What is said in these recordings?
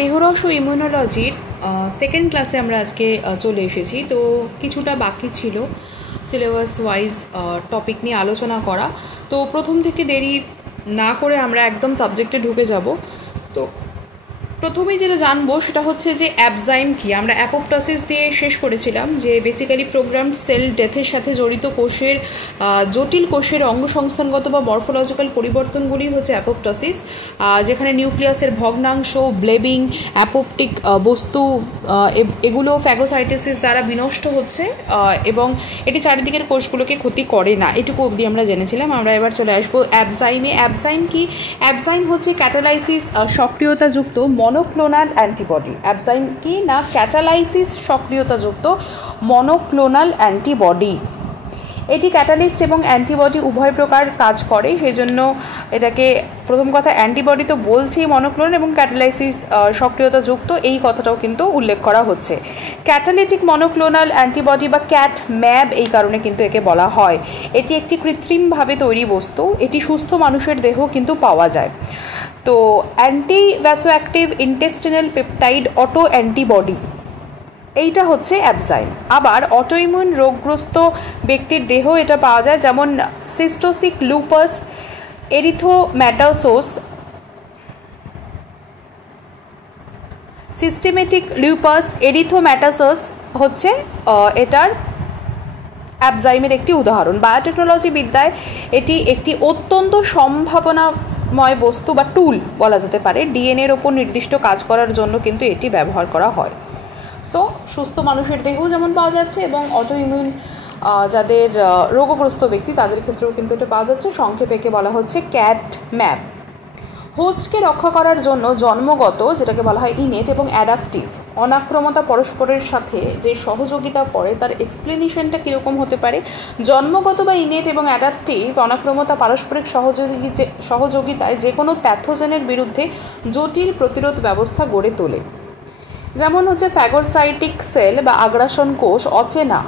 দেহরস ও ইমিউনোলজির second ক্লাসে আমরা আজকে চলে এসেছি। তো কিছুটা বাকি ছিল সিলেবাস ওয়াইজ টপিক নিয়ে আলোচনা করা। তো প্রথম থেকে দেরি না করে আমরা একদম সাবজেক্টে ঢুকে যাব। তো প্রথমেই যেটা জানবো সেটা হচ্ছে যে অ্যাবজাইম কি। আমরা অ্যাপোপ্টোসিস দিয়ে শেষ করেছিলাম যে বেসিক্যালি প্রোগ্রামড সেল ডেথের সাথে জড়িত কোষের জটিল কোষের অঙ্গসংস্থানগত বা মরফোলজিক্যাল পরিবর্তনগুলি হচ্ছে অ্যাপোপ্টোসিস, যেখানে নিউক্লিয়াসের ভগ্নাংশ, ব্লেবিং, অ্যাপোপ্টিক বস্তু এগুলো ফ্যাগোসাইটোসিস দ্বারা বিনষ্ট হচ্ছে এবং এটি চারিদিকের কোষগুলোকে ক্ষতি করে না। এটুকু অবধি আমরা জেনেছিলাম। আমরা এবার চলে আসবো অ্যাবজাইমে। অ্যাবজাইম কি? অ্যাবজাইম হচ্ছে ক্যাটালাইসিস সক্রিয়তাযুক্ত মনোক্লোনাল অ্যান্টিবডি। অ্যাবজাইম কি না? ক্যাটালাইসিস সক্রিয়তাযুক্ত মনোক্লোনাল অ্যান্টিবডি। এটি ক্যাটালিস্ট এবং অ্যান্টিবডি উভয় প্রকার কাজ করে, সেই জন্য এটাকে প্রথম কথা অ্যান্টিবডি তো বলছি, মনোক্লোনাল এবং ক্যাটালাইসিস সক্রিয়তাযুক্ত এই কথাটাও কিন্তু উল্লেখ করা হচ্ছে। ক্যাটালিটিক মনোক্লোনাল অ্যান্টিবডি বা ক্যাট ম্যাব এই কারণে কিন্তু একে বলা হয়। এটি একটি কৃত্রিমভাবে তৈরি বস্তু। এটি সুস্থ মানুষের দেহ কিন্তু পাওয়া যায়। তো anti vasoactive intestinal peptide auto antibody এইটা হচ্ছে অ্যাবজাইম। আবার অটোইমিউন রোগগ্রস্ত ব্যক্তির দেহ এটা পাওয়া যায়, যেমন সিস্টোসিক লুপাস, এরিথোম্যাটোসোস, সিস্টেমেটিক লুপাস, এরিথোম্যাটোসোস হচ্ছে এটার অ্যাবজাইমের একটি উদাহরণ। বায়োটেকনোলজি বিদ্যায় এটি একটি অত্যন্ত সম্ভাবনাময় বস্তু বা টুল বলা যেতে পারে। ডিএনএর ওপর নির্দিষ্ট কাজ করার জন্য কিন্তু এটি ব্যবহার করা হয়। সো সুস্থ মানুষের দেহও যেমন পাওয়া যাচ্ছে এবং অটো ইমিউন যাদের রোগগ্রস্ত ব্যক্তি তাদের ক্ষেত্রেও কিন্তু এটা পাওয়া যাচ্ছে। সংক্ষেপে একে বলা হচ্ছে ক্যাট ম্যাপ। হোস্টকে রক্ষা করার জন্য জন্মগত, যেটাকে বলা হয় ইনেট, এবং অ্যাডাপটিভ অনাক্রমতা পরস্পরের সাথে যে সহযোগিতা করে তার এক্সপ্লেনেশনটা কীরকম হতে পারে? জন্মগত বা ইনেট এবং অ্যাডাপটিভ অনাক্রমতা পারস্পরিক সহযোগিতায় যে কোনো প্যাথোজেনের বিরুদ্ধে জটিল প্রতিরোধ ব্যবস্থা গড়ে তোলে। যেমন হচ্ছে ফ্যাগোসাইটিক সেল বা আগ্রাসন কোষ অচেনা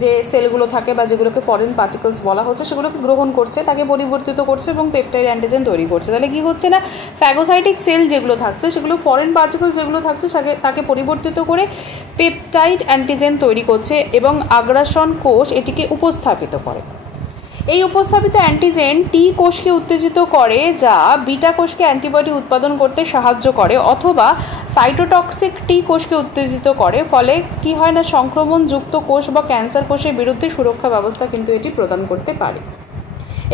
যে সেলগুলো থাকে বা যেগুলোকে ফরেন পার্টিকলস বলা হচ্ছে সেগুলোকে গ্রহণ করছে, তাকে পরিবর্তিত করছে এবং পেপটাইড অ্যান্টিজেন তৈরি করছে। তাহলে কী হচ্ছে না, ফ্যাগোসাইটিক সেল যেগুলো থাকছে সেগুলো ফরেন পার্টিকলস যেগুলো থাকছে তাকে পরিবর্তিত করে পেপটাইড অ্যান্টিজেন তৈরি করছে এবং আগ্রাসন কোষ এটিকে উপস্থাপিত করে। এই উপস্থাপিত অ্যান্টিজেন টি কোষকে উত্তেজিত করে, যা বিটা কোষকে অ্যান্টিবডি উৎপাদন করতে সাহায্য করে, অথবা সাইটোটক্সিক টি কোষকে উত্তেজিত করে। ফলে কি হয় না, সংক্রমণযুক্ত কোষ বা ক্যান্সার কোষের বিরুদ্ধে সুরক্ষা ব্যবস্থা কিন্তু এটি প্রদান করতে পারে।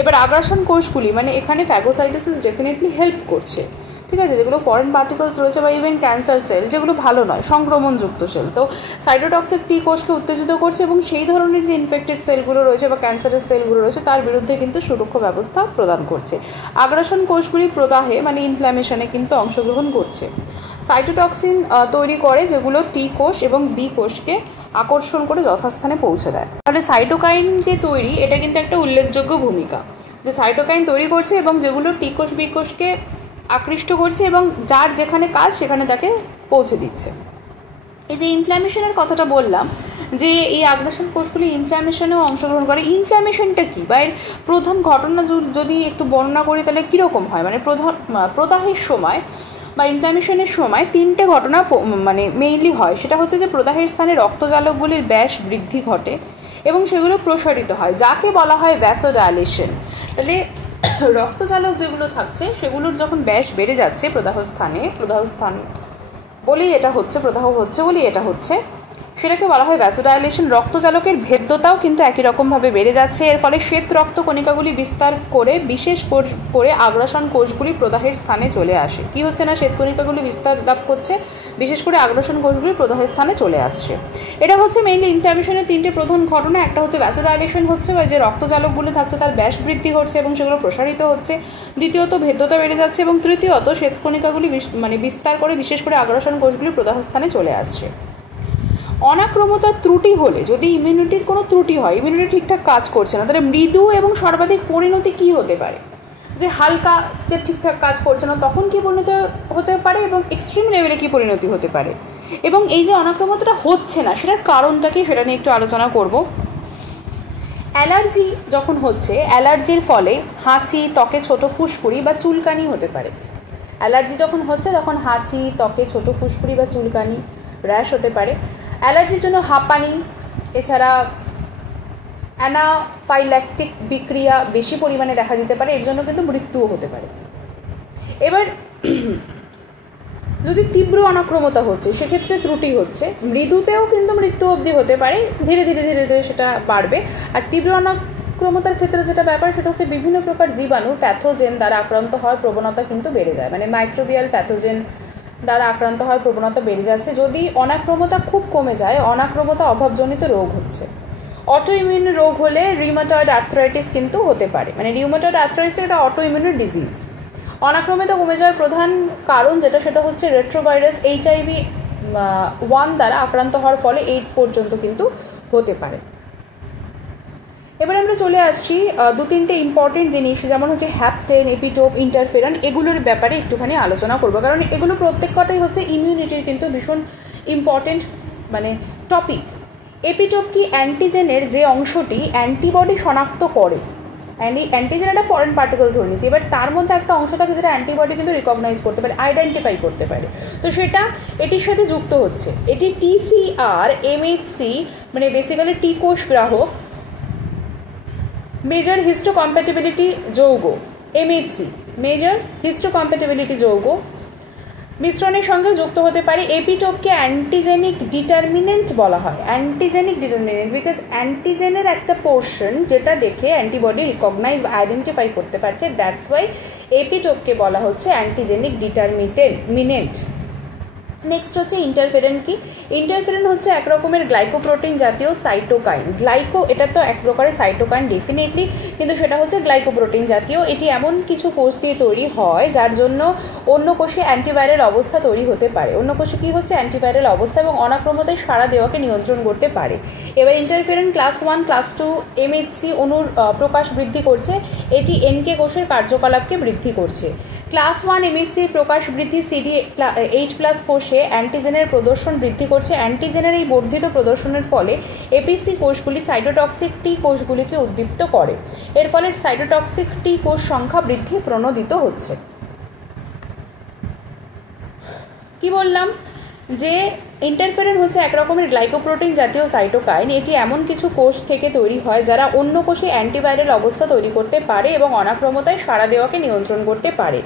এবার আগ্রাসন কোষগুলি, মানে এখানে ফ্যাগোসাইটোসিস ডেফিনেটলি হেল্প করছে, ঠিক আছে, যেগুলো ফরেন পার্টিকলস রয়েছে বা ইভেন ক্যান্সার সেল যেগুলো ভালো নয়, সংক্রমণযুক্ত সেল, তো সাইটোটক্সিক টি কোষকে উত্তেজিত করছে এবং সেই ধরনের যে ইনফেক্টেড সেলগুলো রয়েছে বা ক্যান্সারের সেলগুলো রয়েছে তার বিরুদ্ধে কিন্তু সুরক্ষা ব্যবস্থা প্রদান করছে। আগ্রাসন কোষগুলি প্রদাহে মানে ইনফ্ল্যামেশনে কিন্তু অংশগ্রহণ করছে। সাইটোটক্সিন তৈরি করে যেগুলো টি কোষ এবং বি কোষকে আকর্ষণ করে যথাস্থানে পৌঁছে দেয়। তাহলে সাইটোকাইন যে তৈরি, এটা কিন্তু একটা উল্লেখযোগ্য ভূমিকা, যে সাইটোকাইন তৈরি করছে এবং যেগুলো টি কোষ বি কোষকে আকৃষ্ট করছে এবং যার যেখানে কাজ সেখানে তাকে পৌঁছে দিচ্ছে। এই যে ইনফ্ল্যামেশনের কথাটা বললাম, যে এই আগ্রাসন কোষগুলি ইনফ্ল্যামেশনেও অংশগ্রহণ করে। ইনফ্ল্যামেশনটা কী বা এর প্রধান ঘটনা যদি একটু বর্ণনা করি তাহলে কীরকম হয়, মানে প্রদাহের সময় বা ইনফ্ল্যামেশনের সময় তিনটে ঘটনা মানে মেইনলি হয়। সেটা হচ্ছে যে প্রদাহের স্থানে রক্তজালকগুলির ব্যাস বৃদ্ধি ঘটে এবং সেগুলো প্রসারিত হয়, যাকে বলা হয় ভ্যাসোডাইলেশন। তাহলে রক্তজালক যেগুলো থাকছে সেগুলোর যখন ব্যাস বেড়ে যাচ্ছে প্রদাহ বলেই এটা হচ্ছে, প্রদাহ হচ্ছে বলেই এটা হচ্ছে, সেটাকে বলা হয় ভ্যাসোডাইলেশন। রক্তজালকের ভেদ্যতাও কিন্তু একই রকমভাবে বেড়ে যাচ্ছে। এর ফলে শ্বেত রক্ত কণিকাগুলি বিস্তার করে বিশেষ করে আগ্রাসন কোষগুলি প্রদাহের স্থানে চলে আসে। কি হচ্ছে না, শ্বেত কণিকাগুলি বিস্তার লাভ করছে, বিশেষ করে আগ্রাসন কোষগুলি প্রদাহের স্থানে চলে আসছে। এটা হচ্ছে মেইনলি ইনফ্ল্যামেশনের তিনটে প্রধান ঘটনা। একটা হচ্ছে ভ্যাসোডাইলেশন হচ্ছে, বা যে রক্তজালকগুলি থাকছে তার ব্যাস বৃদ্ধি ঘটছে এবং সেগুলো প্রসারিত হচ্ছে। দ্বিতীয়ত ভেদ্যতা বেড়ে যাচ্ছে এবং তৃতীয়ত শ্বেত কণিকাগুলি মানে বিস্তার করে বিশেষ করে আগ্রাসন কোষগুলি প্রদাহ স্থানে চলে আসছে। অনাক্রমতার ত্রুটি হলে, যদি ইমিউনিটির কোনো ত্রুটি হয়, ইমিউনিটি ঠিকঠাক কাজ করছে না, তাহলে মৃদু এবং সর্বাধিক পরিণতি কী হতে পারে? যে হালকা, যে ঠিকঠাক কাজ করছে না তখন কী পরিণতি হতে পারে এবং এক্সট্রিম লেভেলে কী পরিণতি হতে পারে। এবং এই যে অনাক্রমতাটা হচ্ছে না সেটার কারণটা কি সেটা নিয়ে একটু আলোচনা করব। অ্যালার্জি যখন হচ্ছে, অ্যালার্জির ফলে হাঁচি, ত্বকে ছোট ফুসকুড়ি বা চুলকানি হতে পারে। অ্যালার্জি যখন হচ্ছে তখন হাঁচি, ত্বকে ছোট ফুসকুড়ি বা চুলকানি, র্যাশ হতে পারে। অ্যালার্জির জন্য হাঁপানি, এছাড়া অ্যানাফাইল্যাকটিক বিক্রিয়া বেশি পরিমাণে দেখা দিতে পারে, এর জন্য কিন্তু মৃত্যুও হতে পারে। এবার যদি তীব্র অনাক্রমতা হচ্ছে সেক্ষেত্রে ত্রুটি হচ্ছে, মৃদুতেও কিন্তু মৃত্যু অবধি হতে পারে, ধীরে ধীরে ধীরে ধীরে সেটা বাড়বে। আর তীব্র অনাক্রমতার ক্ষেত্রে যেটা ব্যাপার সেটা হচ্ছে বিভিন্ন প্রকার জীবাণু, প্যাথোজেন দ্বারা আক্রান্ত হওয়ার প্রবণতা কিন্তু বেড়ে যায়, মানে মাইক্রোবিয়াল প্যাথোজেন দ্বারা আক্রান্ত হওয়ার প্রবণতা বেড়ে যাচ্ছে। যদি অনাক্রমতা খুব কমে যায়, অনাক্রমতা অভাবজনিত রোগ হচ্ছে। অটো ইমিউন রোগ হলে রিউমাটয়েড আর্থ্রাইটিস কিন্তু হতে পারে, মানে রিউমাটয়েড আর্থ্রাইটিস এটা অটো ইমিউন ডিজিজ। অনাক্রমিত কমে যাওয়ার প্রধান কারণ সেটা হচ্ছে রেট্রোভাইরাস HIV-1 দ্বারা আক্রান্ত হওয়ার ফলে এইডস পর্যন্ত কিন্তু হতে পারে। এবার আমরা চলে আসছি 2-3টে ইম্পর্টেন্ট জিনিস, যেমন হচ্ছে হ্যাপটেন, এপিটোপ, ইন্টারফেরন, এগুলোর ব্যাপারে একটুখানি আলোচনা করবো, কারণ এগুলো প্রত্যেকটাই হচ্ছে ইমিউনিটির কিন্তু ভীষণ ইম্পর্টেন্ট মানে টপিক। এপিটোপ কি? অ্যান্টিজেনের যে অংশটি অ্যান্টিবডি শনাক্ত করে। অ্যান্টিজেন একটা ফরেন পার্টিকেলস ধরে নিচ্ছি, এবার তার মধ্যে একটা অংশ থাকে যেটা অ্যান্টিবডি কিন্তু রিকগনাইজ করতে পারে, আইডেন্টিফাই করতে পারে, তো সেটা এটির সাথে যুক্ত হচ্ছে। এটি TCR MHC মানে বেসিক্যালি টি কোষ গ্রাহক, মেজর হিস্টোকম্প্যাটিবিলিটি যৌগ, MHC মেজর হিস্টোকম্প্যাটিবিলিটি যৌগ মিশ্রণের সঙ্গে যুক্ত হতে পারে। এপিটোপকে অ্যান্টিজেনিক ডিটারমিনেন্ট বলা হয়, অ্যান্টিজেনিক ডিটারমিনেন্ট বিকজ অ্যান্টিজেনের একটা পোর্শন যেটা দেখে অ্যান্টিবডি রিকগনাইজ বা আইডেন্টিফাই করতে পারছে, দ্যাটস ওয়াই এপিটোপকে বলা হচ্ছে অ্যান্টিজেনিক ডিটারমিনেন্ট। নেক্সট হচ্ছে ইন্টারফেরেন কি? ইন্টারফেরেন হচ্ছে এক রকমের গ্লাইকোপ্রোটিন জাতীয় সাইটোকাইন। এটা তো এক প্রকারের সাইটোকাইন ডেফিনেটলি, কিন্তু সেটা হচ্ছে গ্লাইকোপ্রোটিন জাতীয়। এটি এমন কিছু কোষ দিয়ে তৈরি হয় যার জন্য অন্য কোষে অ্যান্টিভাইরাল অবস্থা তৈরি হতে পারে। অন্য কোষে কি হচ্ছে? অ্যান্টিভাইরাল অবস্থা, এবং অনাক্রমতায় সাড়া দেওয়াকে নিয়ন্ত্রণ করতে পারে। এবার ইন্টারফেরেন ক্লাস 1 ক্লাস 2 MHC অণুর প্রকাশ বৃদ্ধি করছে, এটি NK কোষের কার্যকলাপকে বৃদ্ধি করছে। ক্লাস 1 MHCর প্রকাশ বৃদ্ধি CD8+ কোষে অ্যান্টিজেনের প্রদর্শন বৃদ্ধি করছে। অ্যান্টিজেনের এই বর্ধিত প্রদর্শনের ফলে এপিসি কোষগুলি সাইটোটক্সিক টি কোষগুলিকে উদ্দীপ্ত করে, এর ফলে সাইটোটক্সিক টি কোষ সংখ্যা বৃদ্ধি প্রণোদিত হচ্ছে। কি বললাম? যে ইন্টারফেরেন হচ্ছে এক রকমের গ্লাইকোপ্রোটিন জাতীয় সাইটোকাইন। এটি এমন কিছু কোষ থেকে তৈরি হয় যারা অন্য কোষে অ্যান্টিভাইরাল অবস্থা তৈরি করতে পারে এবং অনাক্রমতায় সাড়া দেওয়াকে নিয়ন্ত্রণ করতে পারে।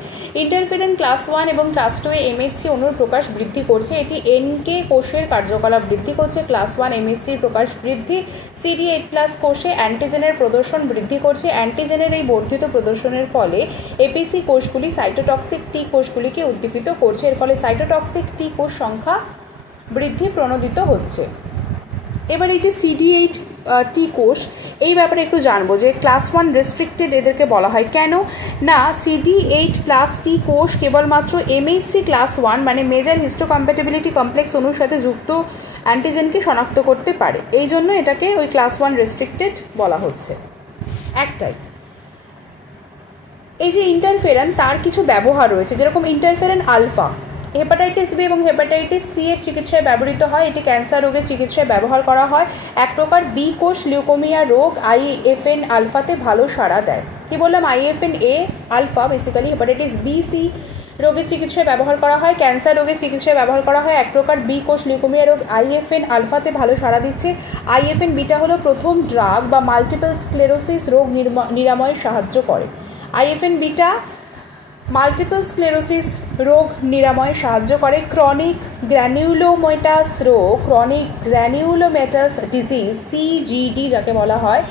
ইন্টারফেরেন ক্লাস 1 এবং ক্লাস 2 MHC অণুর প্রকাশ বৃদ্ধি করছে, এটি NK কোষের কার্যকলাপ বৃদ্ধি করছে। ক্লাস 1 MHCর প্রকাশ বৃদ্ধি CD8+ কোষে অ্যান্টিজেনের প্রদর্শন বৃদ্ধি করছে। অ্যান্টিজেনের এই বর্ধিত প্রদর্শনের ফলে এপিসি কোষগুলি সাইটোটক্সিক টি কোষগুলিকে উদ্দীপিত করছে, এর ফলে সাইটোটক্সিক টি কোষ সংখ্যা বৃদ্ধি প্রণোদিত হচ্ছে। এবার এই যে CD8 টি কোষ, এই ব্যাপারে একটু জানবো যে ক্লাস 1 রেস্ট্রিক্টেড এদেরকে বলা হয় কেন? না, CD8+ টি কোষ কেবলমাত্র MHC ক্লাস 1 মানে মেজর হিস্টোকম্প্যাটিবিলিটি কমপ্লেক্স অণুর সাথে যুক্ত অ্যান্টিজেনকে শনাক্ত করতে পারে, এই জন্য এটাকে ওই ক্লাস 1 রেস্ট্রিক্টেড বলা হচ্ছে। একটাই। এই যে ইন্টারফেরন, তার কিছু ব্যবহার রয়েছে, যেরকম ইন্টারফেরন আলফা হেপাটাইটিস বি এবং হেপাটাইটিস সি এর চিকিৎসায় ব্যবহৃত হয়। এটি ক্যান্সার রোগের চিকিৎসায় ব্যবহার করা হয়। এক প্রকার বি কোষ লিউকোমিয়া রোগ IFN আলফাতে ভালো সাড়া দেয়। কি বললাম? IFN A alpha basically hepatitis B C রোগের চিকিৎসায় ব্যবহার করা হয়, ক্যান্সার রোগের চিকিৎসায় ব্যবহার করা হয়। এক প্রকার বি কোষ লিউকোমিয়া রোগ IFN আলফাতে ভালো সাড়া দিচ্ছে। IFN বিটা হলো প্রথম ড্রাগ বা মাল্টিপল স্ক্লেরোসিস রোগ নিরাময়ে সাহায্য করে। IFN বিটা মাল্টিপল স্ক্লেরোসিস রোগ নিরাময়ে সাহায্য করে। ক্রনিক গ্র্যানিউলোমেটাস রোগ, ক্রনিক গ্র্যানিউলোমেটাস ডিজিজ CGD যাকে বলা হয়,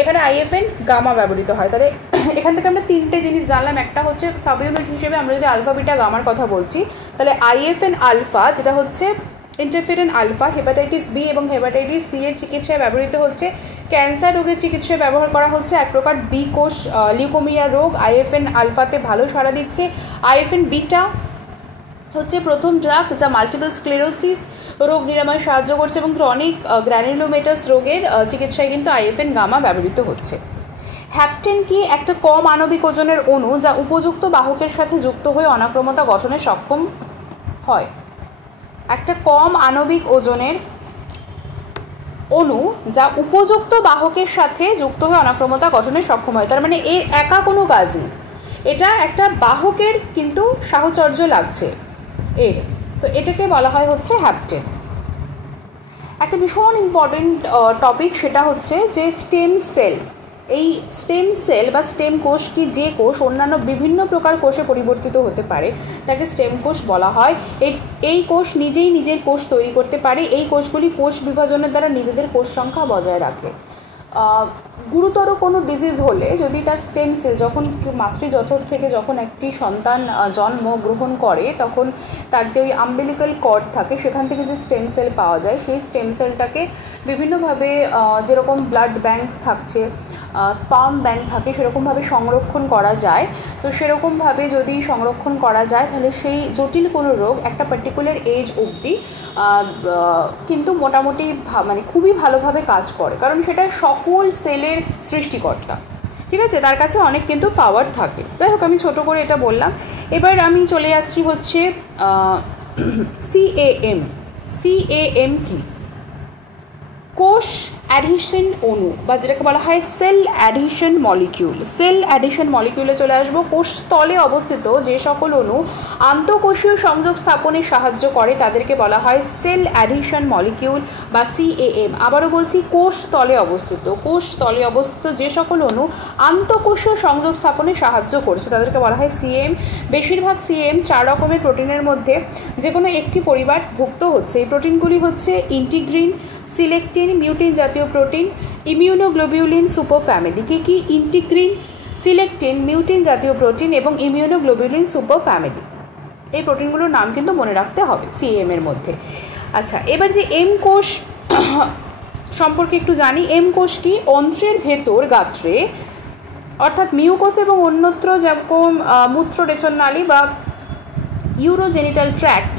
এখানে IFN গামা ব্যবহৃত হয়। তাহলে এখান থেকে আমরা 3টে জিনিস জানলাম। একটা হচ্ছে সাব ইউনিট হিসেবে আমরা যদি আলফা বিটা গামার কথা বলছি, তাহলে IFN আলফা যেটা হচ্ছে ইন্টারফেরন আলফা হেপাটাইটিস বি এবং হেপাটাইটিস সি এর চিকিৎসায় ব্যবহৃত হচ্ছে। ক্যান্সার রোগের চিকিৎসায় ব্যবহার করা হচ্ছে। এক প্রকার বি কোষ লিউকোমিয়া রোগ IFN আলফাতে ভালো সাড়া দিচ্ছে। IFN বিটা হচ্ছে প্রথম ড্রাগ যা মাল্টিপল স্ক্লেরোসিস রোগ নিরাময়ে সাহায্য করছে এবং ক্রনিক গ্র্যানিউলোমেটাস রোগের চিকিৎসায় কিন্তু IFN গামা ব্যবহৃত হচ্ছে। হ্যাপটেন কি? একটা কম আণবিক ওজনের অণু যা উপযুক্ত বাহকের সাথে যুক্ত হয়ে অনাক্রমতা গঠনে সক্ষম হয়। একটা কম আণবিক ওজনের অণু যা উপযুক্ত বাহকের সাথে যুক্ত হয়ে অনাক্রমতা গঠনে সক্ষম হয়, তার মানে এর একা কোনো কাজ নেই। এটা একটা বাহকের কিন্তু সাহচর্য লাগছে এর, তো এটাকে বলা হয় হচ্ছে হ্যাপটেন। একটা ভীষণ ইম্পর্টেন্ট টপিক সেটা হচ্ছে যে স্টেম সেল। এই স্টেম সেল বা স্টেম কোষ কি, যে কোষ অন্যান্য বিভিন্ন প্রকার কোষে পরিবর্তিত হতে পারে তাকে স্টেম কোষ বলা হয়। এই কোষ নিজেই নিজের কোষ তৈরি করতে পারে। এই কোষগুলি কোষ বিভাজনের দ্বারা নিজেদের কোষ সংখ্যা বজায় রাখে। গুরুতর কোনো ডিজিজ হলে যদি তার স্টেম সেল যখন মাতৃজঠর থেকে যখন একটি সন্তান জন্ম গ্রহণ করে তখন তার যে ওই আম্বিলিক্যাল কর্ড থাকে সেখান থেকে যে স্টেম সেল পাওয়া যায় সেই স্টেম সেলটাকে বিভিন্নভাবে যেরকম ব্লাড ব্যাংক থাকছে, স্পার্ম ব্যাংক থাকে, সেরকমভাবে সংরক্ষণ করা যায়। তো সেরকমভাবে যদি সংরক্ষণ করা যায় তাহলে সেই জটিল কোনো রোগ একটা পার্টিকুলার এজ অবধি কিন্তু মোটামুটি মানে খুবই ভালোভাবে কাজ করে, কারণ সেটা সকল সেলের সৃষ্টিকর্তা, ঠিক আছে, তার কাছে অনেক কিন্তু পাওয়ার থাকে। যাই হোক, আমি ছোটো করে এটা বললাম। এবার আমি চলে আসছি হচ্ছে সিএএম। সিএএম কি? কোষ অ্যাডিশন অণু বা যেটাকে বলা হয় cell adhesion molecule. Cell adhesion মলিকিউলে চলে আসবো। কোষস্থলে অবস্থিত যে সকল অণু আন্তঃকোষীয় সংযোগ স্থাপনে সাহায্য করে তাদেরকে বলা হয় সেল অ্যাডিশন মলিকিউল বা সিএএম। আবারও বলছি, কোষস্থলে অবস্থিত, কোষস্থলে অবস্থিত যে সকল অণু আন্তঃকোষীয় সংযোগ স্থাপনে সাহায্য করছে তাদেরকে বলা হয় সিএম। বেশিরভাগ সিএম 4 রকমের প্রোটিনের মধ্যে যে কোনো একটি পরিবার ভুক্ত হচ্ছে। এই প্রোটিনগুলি হচ্ছে ইন্টিগ্রিন, সিলেক্টিন, মিউটিন জাতীয় প্রোটিন, ইমিউনোগ্লোবিউলিন সুপারফ্যামিলি। কি? ইন্টিগ্রিন, সিলেক্টিন, মিউটিন জাতীয় প্রোটিন এবং ইমিউনোগ্লোবিউলিন সুপারফ্যামিলি। এই প্রোটিনগুলোর নাম কিন্তু মনে রাখতে হবে সিএম এর মধ্যে। আচ্ছা, এবার যে এম কোষ সম্পর্কে একটু জানি। এম কোষ কি? অন্ত্রের ভেতর গাত্রে অর্থাৎ মিউকোস এবং অন্যত্র যেরকম মূত্ররেচননালী বা ইউরোজেনিটাল ট্র্যাক্ট,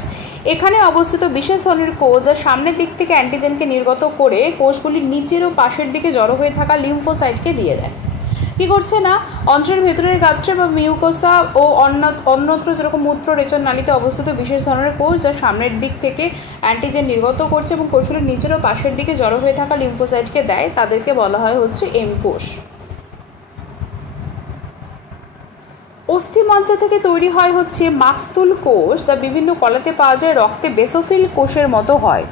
এখানে অবস্থিত বিশেষ ধরনের কোষ যা সামনের দিক থেকে অ্যান্টিজেনকে নির্গত করে কোষগুলির নিচের ও পাশের দিকে জড়ো হয়ে থাকা লিম্ফোসাইটকে দিয়ে দেয়। কী করছে না, অন্ত্রের ভেতরের গাত্রে বা মিউকোসা ও অন্যত্র যেরকম মূত্ররেচন নালীতে অবস্থিত বিশেষ ধরনের কোষ যা সামনের দিক থেকে অ্যান্টিজেন নির্গত করছে এবং কোষগুলির নিচের ও পাশের দিকে জড়ো হয়ে থাকা লিম্ফোসাইটকে দেয়, তাদেরকে বলা হয় হচ্ছে এম কোষ। অস্থিমজ্জা থেকে তৈরি হয় হচ্ছে মাস্তুল কোষ, যা বিভিন্ন কলাতে পাওয়া যায়, রক্তে বেসোফিল কোষের মতো হয়।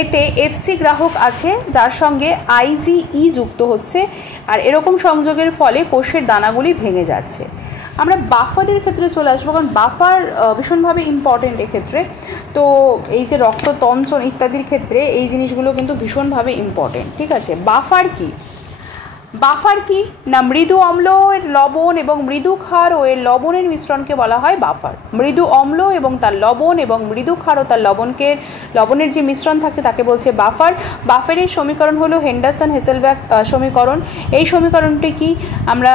এতে এফসি গ্রাহক আছে যার সঙ্গে আইজিই যুক্ত হচ্ছে, আর এরকম সংযোগের ফলে কোষের দানাগুলি ভেঙে যাচ্ছে। আমরা বাফারের ক্ষেত্রে চলে আসবো, কারণ বাফার ভীষণভাবে ইম্পর্টেন্ট এক্ষেত্রে। তো এই যে রক্ততঞ্চন ইত্যাদির ক্ষেত্রে এই জিনিসগুলো কিন্তু ভীষণভাবে ইম্পর্টেন্ট, ঠিক আছে। বাফার কি? বাফার কি না, মৃদু অম্ল এর লবণ এবং মৃদু ক্ষার ও এর লবণের মিশ্রণকে বলা হয় বাফার। মৃদু অম্ল এবং তার লবণ এবং মৃদু ক্ষার ও তার লবণের যে মিশ্রণ থাকছে তাকে বলছে বাফার। বাফারের সমীকরণ হলো হেন্ডারসন-হেসেলব্যাক সমীকরণ। এই সমীকরণটি কি? আমরা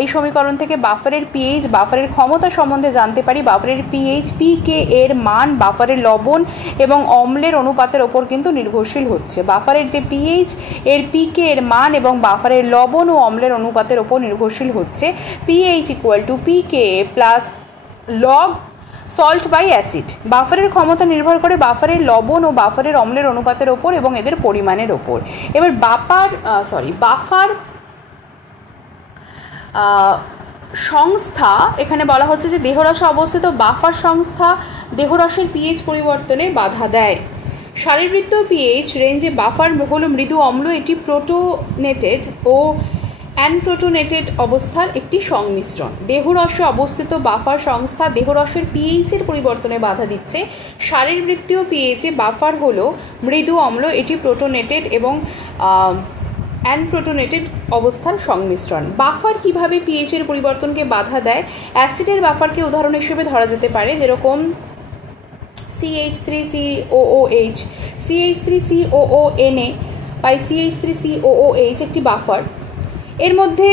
এই সমীকরণ থেকে বাফারের পিএইচ, বাফারের ক্ষমতা সম্বন্ধে জানতে পারি। বাফারের পিএইচ পিকে এর মান বাফারের লবণ এবং অম্লের অনুপাতের ওপর কিন্তু নির্ভরশীল হচ্ছে। বাফারের যে পিএইচ এর পিকে এর মান এবং বাফারের লবণ ও অম্লের অনুপাতের ওপর নির্ভরশীল হচ্ছে। PH equal to pK plus log salt by acid. বাফারের ক্ষমতা নির্ভর করে বাফারের লবণ ও বাফারের অম্লের অনুপাতের ওপর এবং এদের পরিমাণের ওপর। এবার বাফার সংস্থা, এখানে বলা হচ্ছে যে দেহরসে অবস্থিত বাফার সংস্থা দেহরসের পিএইচ পরিবর্তনে বাধা দেয়। শারীরবৃত্তীয় পিএইচ রেঞ্জে বাফার হলো মৃদু অম্ল। এটি প্রোটোনেটেড ও অ্যানপ্রোটোনেটেড অবস্থার একটি সংমিশ্রণ। দেহরসে অবস্থিত বাফার সংস্থা দেহরসের পিএইচের পরিবর্তনে বাধা দিচ্ছে। শারীরবৃত্তীয় পিএইচে বাফার হলো মৃদু অম্ল, এটি প্রোটোনেটেড এবং অ্যানপ্রোটোনেটেড অবস্থার সংমিশ্রণ। বাফার কিভাবে পিএইচের পরিবর্তনকে বাধা দেয়? অ্যাসিডের বাফারকে উদাহরণ হিসেবে ধরা যেতে পারে, যেরকম CH3COOH, CH3COONA বা CH3COOH একটি বাফার। এর মধ্যে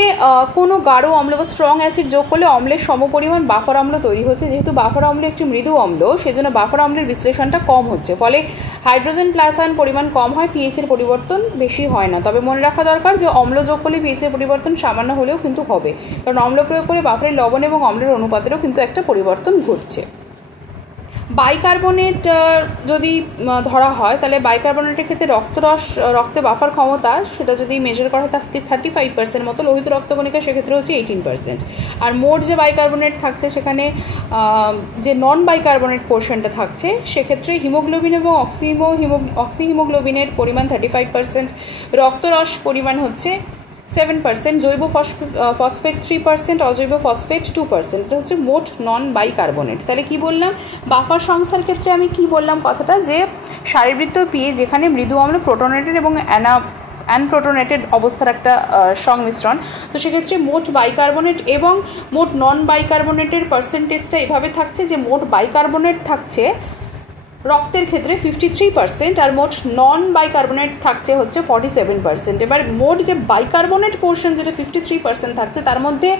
কোনো গাঢ় অম্ল বা স্ট্রং অ্যাসিড যোগ করলে অম্লের সমপরিমাণ বাফার অম্ল তৈরি হচ্ছে। যেহেতু বাফার অম্ল একটি মৃদু অম্ল, সেজন্য বাফার অম্লের বিশ্লেষণটা কম হচ্ছে, ফলে হাইড্রোজেন প্লাস আয়ন পরিমাণ কম হয়, পিএইচের পরিবর্তন বেশি হয় না। তবে মনে রাখা দরকার যে অম্ল যোগ করলে পিএইচের পরিবর্তন সামান্য হলেও কিন্তু হবে, কারণ অম্ল প্রয়োগ করে বাফারের লবণ এবং অম্লের অনুপাতেরও কিন্তু একটা পরিবর্তন ঘটছে। বাইকার্বনেট যদি ধরা হয় তাহলে বাইকার্বনেটের ক্ষেত্রে রক্তে বাফার ক্ষমতা সেটা যদি মেজার করা হয় 35% মতো, লোহিত রক্তকণিকা সেক্ষেত্রে হচ্ছে 18%। আর মোট যে বাইকার্বনেট থাকছে সেখানে যে নন বাইকার্বনেট পোর্শনটা থাকছে সেক্ষেত্রে হিমোগ্লোবিন এবং অক্সিহিমোগ্লোবিনের পরিমাণ 35%, রক্তরস পরিমাণ হচ্ছে 7%, জৈব ফসফেট 3%, অজৈব ফসফেট 2%। এটা হচ্ছে মোট নন বাইকার্বনেট। তাহলে কি বললাম, বাফার সংস্থার ক্ষেত্রে আমি কি বললাম কথাটা, যে সারিবৃত্ত পিএইচ যেখানে মৃদু অম্ল প্রোটনেটেড এবং অ্যানপ্রোটনেটেড অবস্থার একটা সংমিশ্রণ, তো সেক্ষেত্রে মোট বাইকার্বনেট এবং মোট নন বাইকার্বনেটের পার্সেন্টেজটা এভাবে থাকছে যে মোট বাইকার্বনেট থাকছে রক্তের ক্ষেত্রে 53% আর মোট নন বাইকার্বনেট থাকছে হচ্ছে 47%। এবার মোট যে বাইকার্বনেট পোর্শন যেটা 53% থাকছে তার মধ্যে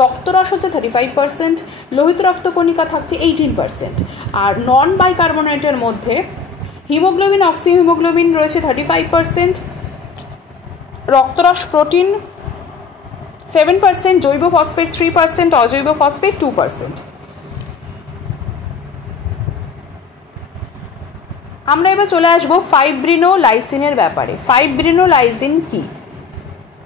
রক্তরস হচ্ছে 35%, লোহিত রক্তকণিকা থাকছে 18%। আর নন বাইকার্বনেটের মধ্যে হিমোগ্লোবিন অক্সিহিমোগ্লোবিন রয়েছে 35%, রক্তরস প্রোটিন 7%, জৈব ফসফেট 3%, অজৈব ফসফেট 2%। আমরা এবার চলে আসবো ফাইব্রিনোলাইসিনের ব্যাপারে। ফাইব্রিনোলাইসিন কি?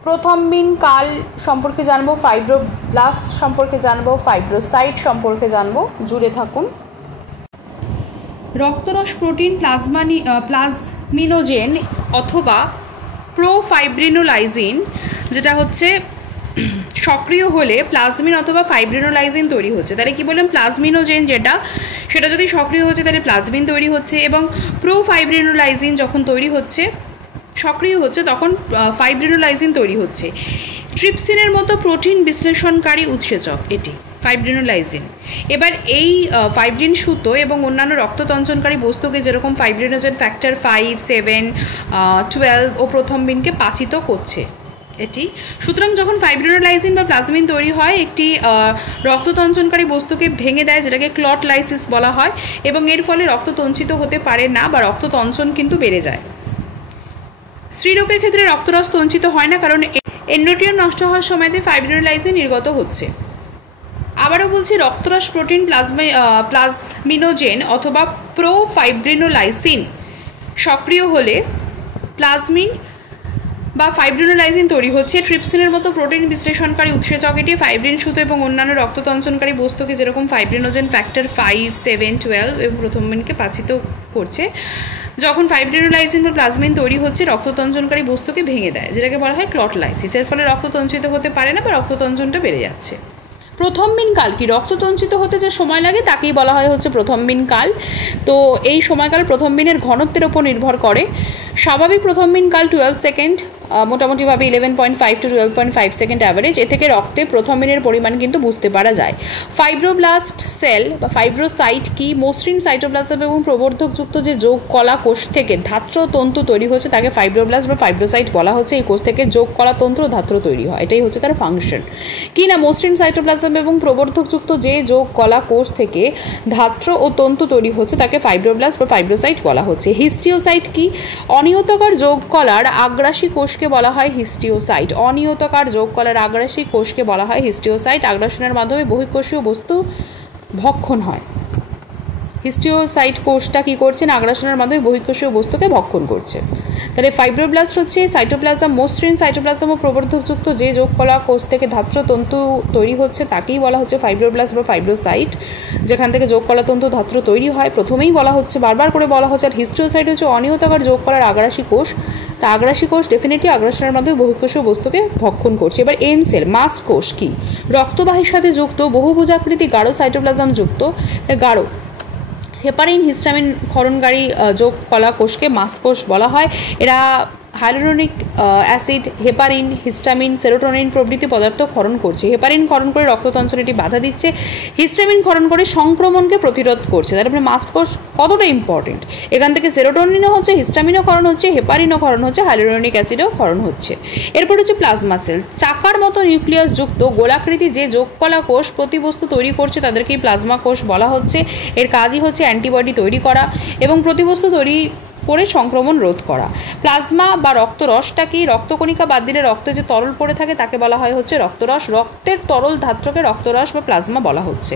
প্রথমবিন কাল সম্পর্কে জানবো, ফাইব্রোব্লাস্ট সম্পর্কে জানবো, ফাইব্রোসাইট সম্পর্কে জানবো, জুড়ে থাকুন। রক্তরস প্রোটিন প্লাজমিনোজেন অথবা প্রোফাইব্রিনোলাইসিন যেটা হচ্ছে সক্রিয় হলে প্লাজমিন অথবা ফাইব্রিনোলাইসিন তৈরি হচ্ছে। তাহলে কি বললাম, প্লাজমিনোজেন সেটা যদি সক্রিয় হচ্ছে তাহলে প্লাজমিন তৈরি হচ্ছে, এবং প্রোফাইব্রিনোলাইসিন যখন সক্রিয় হচ্ছে তখন ফাইব্রিনোলাইসিন তৈরি হচ্ছে। ট্রিপসিনের মতো প্রোটিন বিশ্লেষণকারী উৎসেচক এটি ফাইব্রিনোলাইসিন। এবার এই ফাইব্রিন সুতো এবং অন্যান্য রক্ততঞ্চনকারী বস্তুকে যেরকম ফাইব্রিনোজেন ফ্যাক্টর 5, 7, 12 ও প্রথমবিনকে পাচিত করছে এটি। সুতরাং যখন ফাইব্রিনোলাইসিন বা প্লাজমিন তৈরি হয় একটি রক্ততঞ্চনকারী বস্তুকে ভেঙে দেয়, যেটাকে ক্লট লাইসিস বলা হয়, এবং এর ফলে রক্ত তঞ্চিত হতে পারে না বা রক্ততঞ্চন কিন্তু বেড়ে যায়। স্ত্রীলোকের ক্ষেত্রে রক্তরস তঞ্চিত হয় না, কারণ এন্ডোথেলিয়াম নষ্ট হওয়ার সময়তে ফাইব্রিনোলাইসিন নির্গত হচ্ছে। আবারও বলছি, রক্তরস প্রোটিন প্লাজমিনোজেন অথবা প্রোফাইব্রিনোলাইসিন সক্রিয় হলে প্লাজমিন বা ফাইব্রিনোলাইসিন তৈরি হচ্ছে। ট্রিপসিনের মতো প্রোটিন বিশ্লেষণকারী উৎসেচক এটি ফাইব্রিন সুতো এবং অন্যান্য রক্ততঞ্চনকারী বস্তুকে যেরকম ফাইব্রিনোজেন ফ্যাক্টর 5, 7, 12 এবং প্রথমবিনকে পাচিত করছে। যখন ফাইব্রিনোলাইসিন বা প্লাজমিন তৈরি হচ্ছে রক্ততঞ্চনকারী বস্তুকে ভেঙে দেয়, যেটাকে বলা হয় ক্লট লাইসিস। এর ফলে রক্ততঞ্চিত হতে পারে না বা রক্ততঞ্চনটা বেড়ে যাচ্ছে। প্রথমবিন কাল কি? রক্ততঞ্চিত হতে যে সময় লাগে তাকেই বলা হয় হচ্ছে প্রথমবিন কাল। তো এই সময়কাল প্রথমবিনের ঘনত্বের ওপর নির্ভর করে। স্বাভাবিক প্রথমবিন কাল 12 সেকেন্ড, মোটামুটিভাবে 11.5 to 12.5 সেকেন্ড অ্যাভারেজ। এ থেকে রক্তে প্রথমবিনের পরিমাণ কিন্তু বুঝতে পারা যায়। ফাইব্রোব্লাস্ট সেল বা ফাইব্রোসাইট কি? মসৃণ সাইটোপ্লাজম এবং প্রবর্ধকযুক্ত যে যোগ কলা কোষ থেকে ধাত্র তন্তু তৈরি হচ্ছে তাকে ফাইব্রোব্লাস্ট বা ফাইব্রোসাইট বলা হচ্ছে। এই কোষ থেকে যোগ কলা তন্তু ও ধাত্র তৈরি হয়, এটাই হচ্ছে তার ফাংশন। কি না, মসৃণ সাইটোপ্লাজম এবং প্রবর্ধকযুক্ত যে যোগ কলা কোষ থেকে ধাত্র ও তন্তু তৈরি হচ্ছে তাকে ফাইব্রোব্লাস্ট বা ফাইব্রোসাইট বলা হচ্ছে। হিস্টিওসাইট কি? অনিয়তাকার যোগ কলার আগ্রাসী কোষকে বলা হয় হিস্টিওসাইট। অনিয়তাকার যোগ কলার আগ্রাসী কোষকে বলা হয় হিস্টিওসাইট। আগ্রাসনের মাধ্যমে বহিঃকোষীয় বস্তু ভক্ষণ হয়। হিস্টিওসাইট কোষটা কী করছে না, আগ্রাসনের মাধ্যমে বহিঃকোষীয় বস্তুকে ভক্ষণ করছে। তাহলে ফাইব্রোব্লাস্ট হচ্ছে সাইটোপ্লাজম, মসৃণ সাইটোপ্লাজম ও প্রবর্ধকযুক্ত যে যোগ কলা কোষ থেকে ধাত্র তন্তু তৈরি হচ্ছে তাকেই বলা হচ্ছে ফাইব্রোব্লাস্ট বা ফাইব্রোসাইট, যেখান থেকে যোগ কলা তন্তু ধাত্র তৈরি হয়। প্রথমেই বলা হচ্ছে, বারবার করে বলা হচ্ছে। আর হিস্টিওসাইট হচ্ছে অনিয়তাকার যোগ কলার আগ্রাসী কোষ। তা আগ্রাসী কোষ ডেফিনেটলি আগ্রাসনের মাধ্যমে বহিঃকোষীয় বস্তুকে ভক্ষণ করছে। এবার এম সেল, মাস্ট কোষ কি? রক্তবাহীর সাথে যুক্ত বহুভুজাকৃতি গাঢ় সাইটোপ্লাজম যুক্ত গাঢ় হেপারিন হিস্টামিন ক্ষরণকারী যোগ কলা কোষকে মাস্ট কোষ বলা হয়। এরা হাইলোরোনিক অ্যাসিড, হেপারিন, হিস্টামিন, সেরোটোনিন প্রভৃতি পদার্থ ক্ষরণ করছে। হেপারিন ক্ষরণ করে রক্ততঞ্চন এটি বাধা দিচ্ছে, হিস্টামিন ক্ষরণ করে সংক্রমণকে প্রতিরোধ করছে। তার মানে মাস্ট কোষ কতটা ইম্পর্টেন্ট। এখান থেকে সেরোটোনিনও হচ্ছে, হিস্টামিনও ক্ষরণ হচ্ছে, হেপারিনও ক্ষরণ হচ্ছে, হাইলোরোনিক অ্যাসিডও ক্ষরণ হচ্ছে। এরপর হচ্ছে প্লাজমা সেল। চাকার মতো নিউক্লিয়াস যুক্ত গোলাকৃতি যে যোগকলা কোষ প্রতিবস্তু তৈরি করছে তাদেরকেই প্লাজমা কোষ বলা হচ্ছে। এর কাজই হচ্ছে অ্যান্টিবডি তৈরি করা এবং প্রতিবস্তু তৈরি করে সংক্রমণ রোধ করা। প্লাজমা বা রক্তরসটা কি? রক্তকণিকা বাদ দিলে রক্তে যে তরল পড়ে থাকে তাকে বলা হয় হচ্ছে রক্তরস। রক্তের তরল ধাত্রকে রক্তরস বা প্লাজমা বলা হচ্ছে।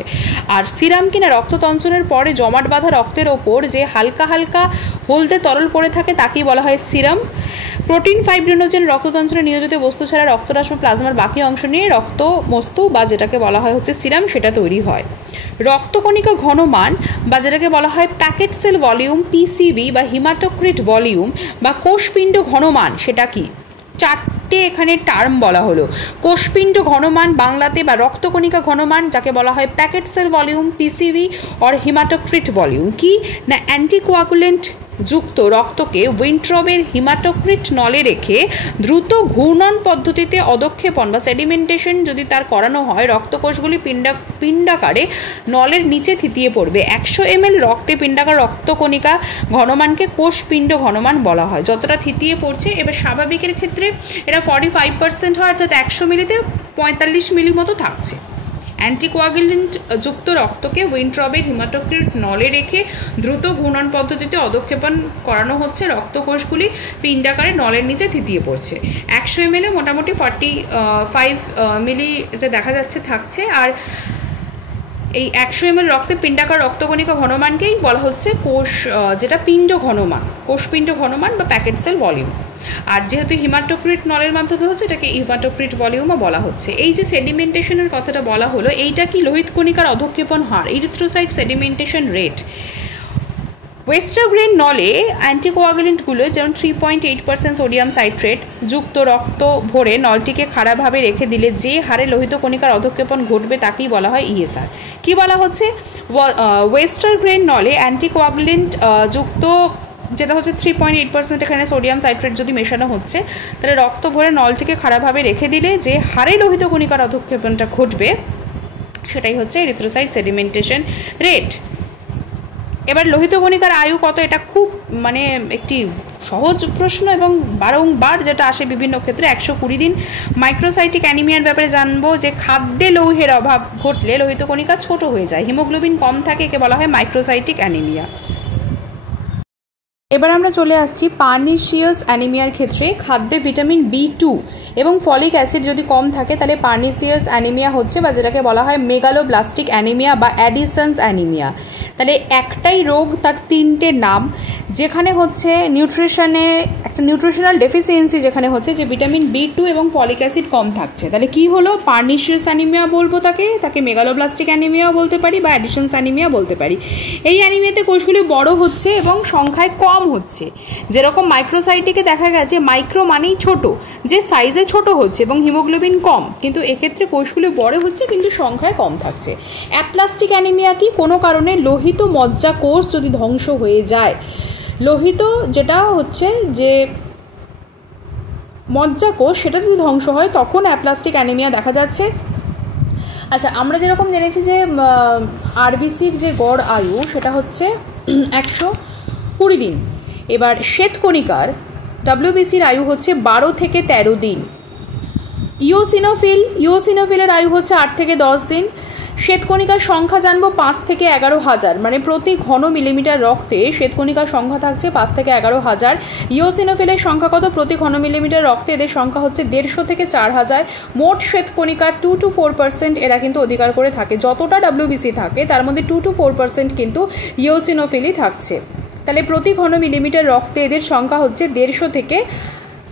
আর সিরাম কিনা রক্ততঞ্চনের পরে জমাট বাঁধা রক্তের ওপর যে হালকা হালকা হলদে তরল পড়ে থাকে তাকেই বলা হয় সিরাম। প্রোটিন, ফাইব্রিনোজেন রক্ততন্ত্রে নিয়োজিত বস্তু ছাড়া রক্তরস বা প্লাজমার বাকি অংশ নিয়ে রক্তমস্তু বা যেটাকে বলা হয় হচ্ছে সিরাম সেটা তৈরি হয়। রক্তকণিকা ঘনমান বা যেটাকে বলা হয় প্যাকেট সেল ভলিউম পিসিভি বা হিমাটোক্রিট ভলিউম বা কোষপিণ্ড ঘনমান সেটা কি? চারটে এখানে টার্ম বলা হলো। কোষপিণ্ড ঘনমান বাংলাতে বা রক্তকণিকা ঘনমান যাকে বলা হয় packed cell volume PCV or haematocrit volume কি না অ্যান্টিকোয়াগুলেন্ট যুক্ত রক্তকে উইন্ট্রবের হিমাটোক্রিট নলে রেখে দ্রুত ঘূর্ণন পদ্ধতিতে অধক্ষেপণ বা সেডিমেন্টেশন যদি তার করানো হয় রক্তকোষগুলি পিণ্ডাকারে নলের নিচে থিতিয়ে পড়বে। 100 ml রক্তে পিণ্ডাকার রক্তকণিকা ঘনমানকে কোষপিণ্ড ঘনমান বলা হয়। যতটা থিতিয়ে পড়ছে, এবার স্বাভাবিকের ক্ষেত্রে এটা 45% হয়, অর্থাৎ 100 মিলিতে 45 মিলি মতো থাকছে। অ্যান্টিকোয়াগুলেন্ট যুক্ত রক্তকে উইন্ট্রবের হিমাটোক্রিট নলে রেখে দ্রুত ঘূর্ণন পদ্ধতিতে অধক্ষেপণ করানো হচ্ছে। রক্তকোষগুলি পিণ্ডাকারে নলের নিচে থিতিয়ে পড়ছে। 100 ml মোটামুটি 45 মিলি এটা দেখা যাচ্ছে থাকছে। আর এই 100 ml রক্তে পিণ্ডাকার রক্তকণিকা ঘনমানকেই বলা হচ্ছে যেটা পিণ্ড ঘনমান, কোষপিণ্ড ঘনমান বা প্যাকেট সেল ভলিউম। আর যেহেতু হিমাটোক্রিট নলের মাধ্যমে হচ্ছে এটাকে হিমাটোক্রিট ভলিউমও বলা হচ্ছে। এই যে সেডিমেন্টেশনের কথাটা বলা হলো, এইটা কি লোহিত কণিকার অধক্ষেপণ হার, ইরিথ্রোসাইট সেডিমেন্টেশন রেট। ওয়েস্টারগ্রেন নলে অ্যান্টিকোয়াগুলেন্টগুলো যেমন 3.8% সোডিয়াম সাইট্রেট যুক্ত রক্ত ভরে নলটিকে খারাপভাবে রেখে দিলে যে হারে লোহিত কণিকার অধক্ষেপণ ঘটবে তাকেই বলা হয় ইএসআর। কি বলা হচ্ছে? ওয়েস্টারগ্রেন নলে অ্যান্টিকোয়াগুলেন্ট যুক্ত যেটা হচ্ছে 3.8% এখানে সোডিয়াম সাইট্রেট যদি মেশানো হচ্ছে, তাহলে রক্ত ভরে নলটিকে খারাপভাবে রেখে দিলে যে হারে লোহিত কণিকার অধক্ষেপণটা ঘটবে সেটাই হচ্ছে এরিথ্রোসাইট সেডিমেন্টেশন রেট। এবার লোহিত কণিকার আয়ু কত? এটা খুব মানে একটি সহজ প্রশ্ন এবং বারংবার যেটা আসে বিভিন্ন ক্ষেত্রে। 120 দিন। মাইক্রোসাইটিক অ্যানিমিয়ার ব্যাপারে জানবো যে খাদ্যে লৌহের অভাব ঘটলে লোহিত কণিকা ছোট হয়ে যায়, হিমোগ্লোবিন কম থাকে, একে বলা হয় মাইক্রোসাইটিক অ্যানিমিয়া। এবার আমরা চলে আসছি পার্নিশিয়াস অ্যানিমিয়ার ক্ষেত্রে। খাদ্যে ভিটামিন B2 এবং ফলিক অ্যাসিড যদি কম থাকে তাহলে পার্নিশিয়াস অ্যানিমিয়া হচ্ছে বা যেটাকে বলা হয় মেগালোব্লাস্টিক অ্যানিমিয়া বা অ্যাডিসন্স অ্যানিমিয়া। তাহলে একটাই রোগ, তার তিনটে নাম, যেখানে হচ্ছে নিউট্রিশনে একটা নিউট্রিশনাল ডেফিসিয়েন্সি যেখানে হচ্ছে যে ভিটামিন B2 এবং ফলিক অ্যাসিড কম থাকছে। তাহলে কি হলো? পার্নিশিয়াস অ্যানিমিয়া বলবো তাকে মেগালোব্লাস্টিক অ্যানিমিয়াও বলতে পারি বা অ্যাডিসন্স অ্যানিমিয়া বলতে পারি। এই অ্যানিমিয়াতে কোষগুলি বড় হচ্ছে এবং সংখ্যায় কম হচ্ছে। যেরকম মাইক্রোসাইটিকে দেখা গেছে মাইক্রো মানেই ছোট, যে সাইজে ছোট হচ্ছে এবং হিমোগ্লোবিন কম, কিন্তু এক্ষেত্রে কোষগুলি বড় হচ্ছে কিন্তু সংখ্যায় কম থাকছে। অ্যাপ্লাস্টিক অ্যানিমিয়া কি? কোনো কারণে লোহিত মজ্জা কোষ যদি ধ্বংস হয়ে যায়, লোহিত যেটা হচ্ছে যে মজ্জা কোষ সেটা যদি ধ্বংস হয় তখন অ্যাপ্লাস্টিক অ্যানিমিয়া দেখা যাচ্ছে। আচ্ছা, আমরা যেরকম জেনেছি যে আরবিসির যে গড় আয়ু সেটা হচ্ছে 120 দিন। এবার শ্বেতকণিকার ডব্লিউবিসির আয়ু হচ্ছে 12 থেকে 13 দিন। ইওসিনোফিলের আয়ু হচ্ছে 8 থেকে 10 দিন। শ্বেতকণিকার সংখ্যা জানবো 5 থেকে 11,000, মানে প্রতি ঘন মিলিমিটার রক্তে শ্বেতকণিকার সংখ্যা থাকছে 5 থেকে 11,000। ইওসিনোফিলের সংখ্যা কত? প্রতি ঘন মিলিমিটার রক্তে এদের সংখ্যা হচ্ছে 150 থেকে 4,000। মোট শ্বেতকণিকার 2 to 4% এরা কিন্তু অধিকার করে থাকে। যতটা ডব্লিউবিসি থাকে তার মধ্যে 2 to 4% কিন্তু ইওসিনোফিলই থাকছে। তাহলে প্রতি ঘন মিলিমিটার রক্তে এদের সংখ্যা হচ্ছে 150 থেকে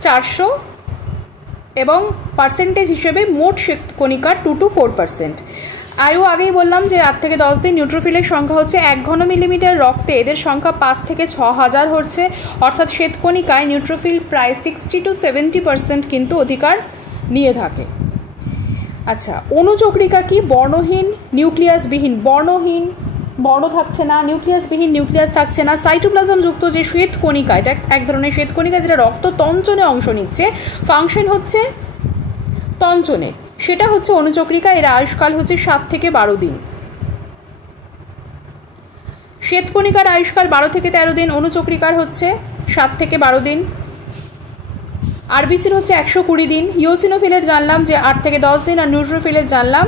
400 এবং পার্সেন্টেজ হিসেবে মোট শ্বেতকণিকার 2 to 4%। আয়ু আগেই বললাম যে 8 থেকে 10 দিন। নিউট্রোফিলের সংখ্যা হচ্ছে 1 ঘন মিলিমিটার রক্তে এদের সংখ্যা 5 থেকে 6,000 হচ্ছে, অর্থাৎ শ্বেতকণিকায় নিউট্রোফিল প্রায় 60 to 70% কিন্তু অধিকার নিয়ে থাকে। আচ্ছা, অণুচক্রিকা কি? বর্ণহীন নিউক্লিয়াসবিহীন, বর্ণ থাকছে না, নিউক্লিয়াসবিহীন, নিউক্লিয়াস থাকছে না, সাইটোপ্লাজম যুক্ত যে শ্বেতকণিকা, এটা এক ধরনের শ্বেতকণিকা যেটা রক্ত তঞ্চনে অংশ নিচ্ছে, ফাংশন হচ্ছে তঞ্চনে, সেটা হচ্ছে অণুচক্রিকা। এর আয়ুষ্কাল হচ্ছে 7 থেকে 12 দিন। শ্বেতকণিকার আয়ুষ্কাল 12 থেকে 13 দিন, অণুচক্রিকার হচ্ছে 7 থেকে 12 দিন। আরবিসির হচ্ছে 120 দিন। ইওসিনোফিলের জানলাম যে 8 থেকে 10 দিন। আর নিউট্রোফিলের জানলাম,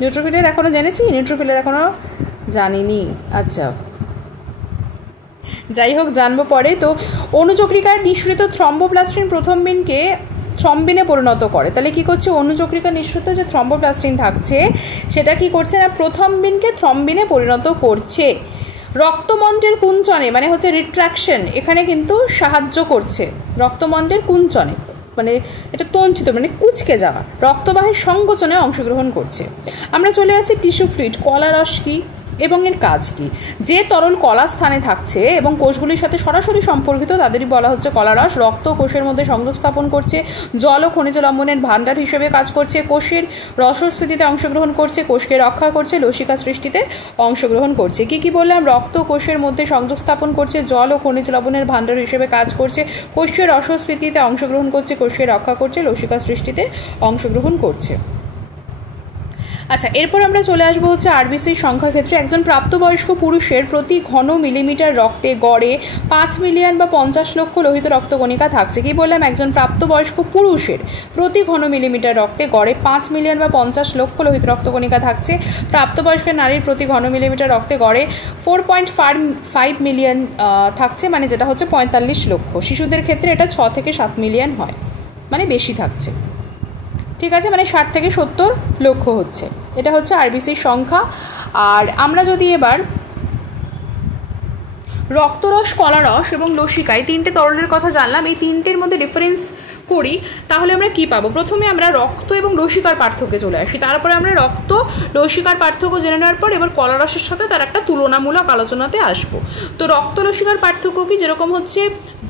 নিউট্রোফিলের এখনও জেনেছি, নিউট্রোফিলের এখনও জানিনি। আচ্ছা, যাই হোক, জানবো পরে। তো অণুচক্রিকার নিঃসৃত থ্রম্বোপ্লাস্টিন প্রথমবিনকে থ্রম্বিনে পরিণত করে। তাহলে কি করছে, অণুচক্রিকা নিঃসৃত যে থ্রম্বোপ্লাস্টিন থাকছে সেটা কি করছে না, প্রথমবিনকে থ্রম্বিনে পরিণত করছে। রক্তমণ্ডের কুঞ্চনে মানে হচ্ছে রিট্রাকশন, এখানে কিন্তু সাহায্য করছে। রক্তমণ্ডের কুঞ্চনে মানে এটা তঞ্চিত মানে কুচকে যাওয়া, রক্তবাহের সংকোচনে অংশগ্রহণ করছে। আমরা চলে আসি টিস্যু ফ্লুইড। কলারস কি এবং এর কাজ কি? যে তরল কলা স্থানে থাকছে এবং কোষগুলির সাথে সরাসরি সম্পর্কিত তাদেরই বলা হচ্ছে কলারস। রক্ত কোষের মধ্যে সংযোগ স্থাপন করছে, জল ও খনিজ লবণের ভাণ্ডার হিসেবে কাজ করছে, কোষের রসস্ফীতিতে অংশগ্রহণ করছে, কোষকে রক্ষা করছে, লসিকা সৃষ্টিতে অংশগ্রহণ করছে। কি বললাম? রক্ত কোষের মধ্যে সংযোগ স্থাপন করছে, জল ও খনিজ লবণের ভাণ্ডার হিসেবে কাজ করছে, কোষের রসস্ফীতিতে অংশগ্রহণ করছে, কোষকে রক্ষা করছে, লসিকা সৃষ্টিতে অংশগ্রহণ করছে। আচ্ছা, এরপর আমরা চলে আসবো হচ্ছে আরবিসির সংখ্যা ক্ষেত্রে। একজন প্রাপ্তবয়স্ক পুরুষের প্রতি ঘন মিলিমিটার রক্তে গড়ে 5 মিলিয়ন বা 50 লক্ষ লোহিত রক্তকণিকা থাকছে। কি বললাম? একজন প্রাপ্তবয়স্ক পুরুষের প্রতি ঘন মিলিমিটার রক্তে গড়ে 5 মিলিয়ন বা 50 লক্ষ লোহিত রক্তকণিকা থাকছে। প্রাপ্তবয়স্ক নারীর প্রতি ঘন মিলিমিটার রক্তে গড়ে 4.5 মিলিয়ন থাকছে, মানে যেটা হচ্ছে 45 লক্ষ। শিশুদের ক্ষেত্রে এটা 6 থেকে 7 মিলিয়ন হয়, মানে বেশি থাকছে। ঠিক আছে, মানে 60 থেকে 70 লক্ষ হচ্ছে। এটা হচ্ছে আরবিসির সংখ্যা। আর আমরা যদি এবার রক্তরস, কলারস এবং লসিকা এই তিনটে তরলের কথা জানলাম, এই তিনটের মধ্যে ডিফারেন্স করি, তাহলে আমরা কি পাবো? প্রথমে আমরা রক্ত এবং লসিকার পার্থক্যে চলে আসি, তারপরে আমরা রক্ত লসিকার পার্থক্য জেনে নেওয়ার পর এবার কলারসের সাথে তার একটা তুলনামূলক আলোচনাতে আসবো। তো রক্ত লসিকার পার্থক্য কি? যেরকম হচ্ছে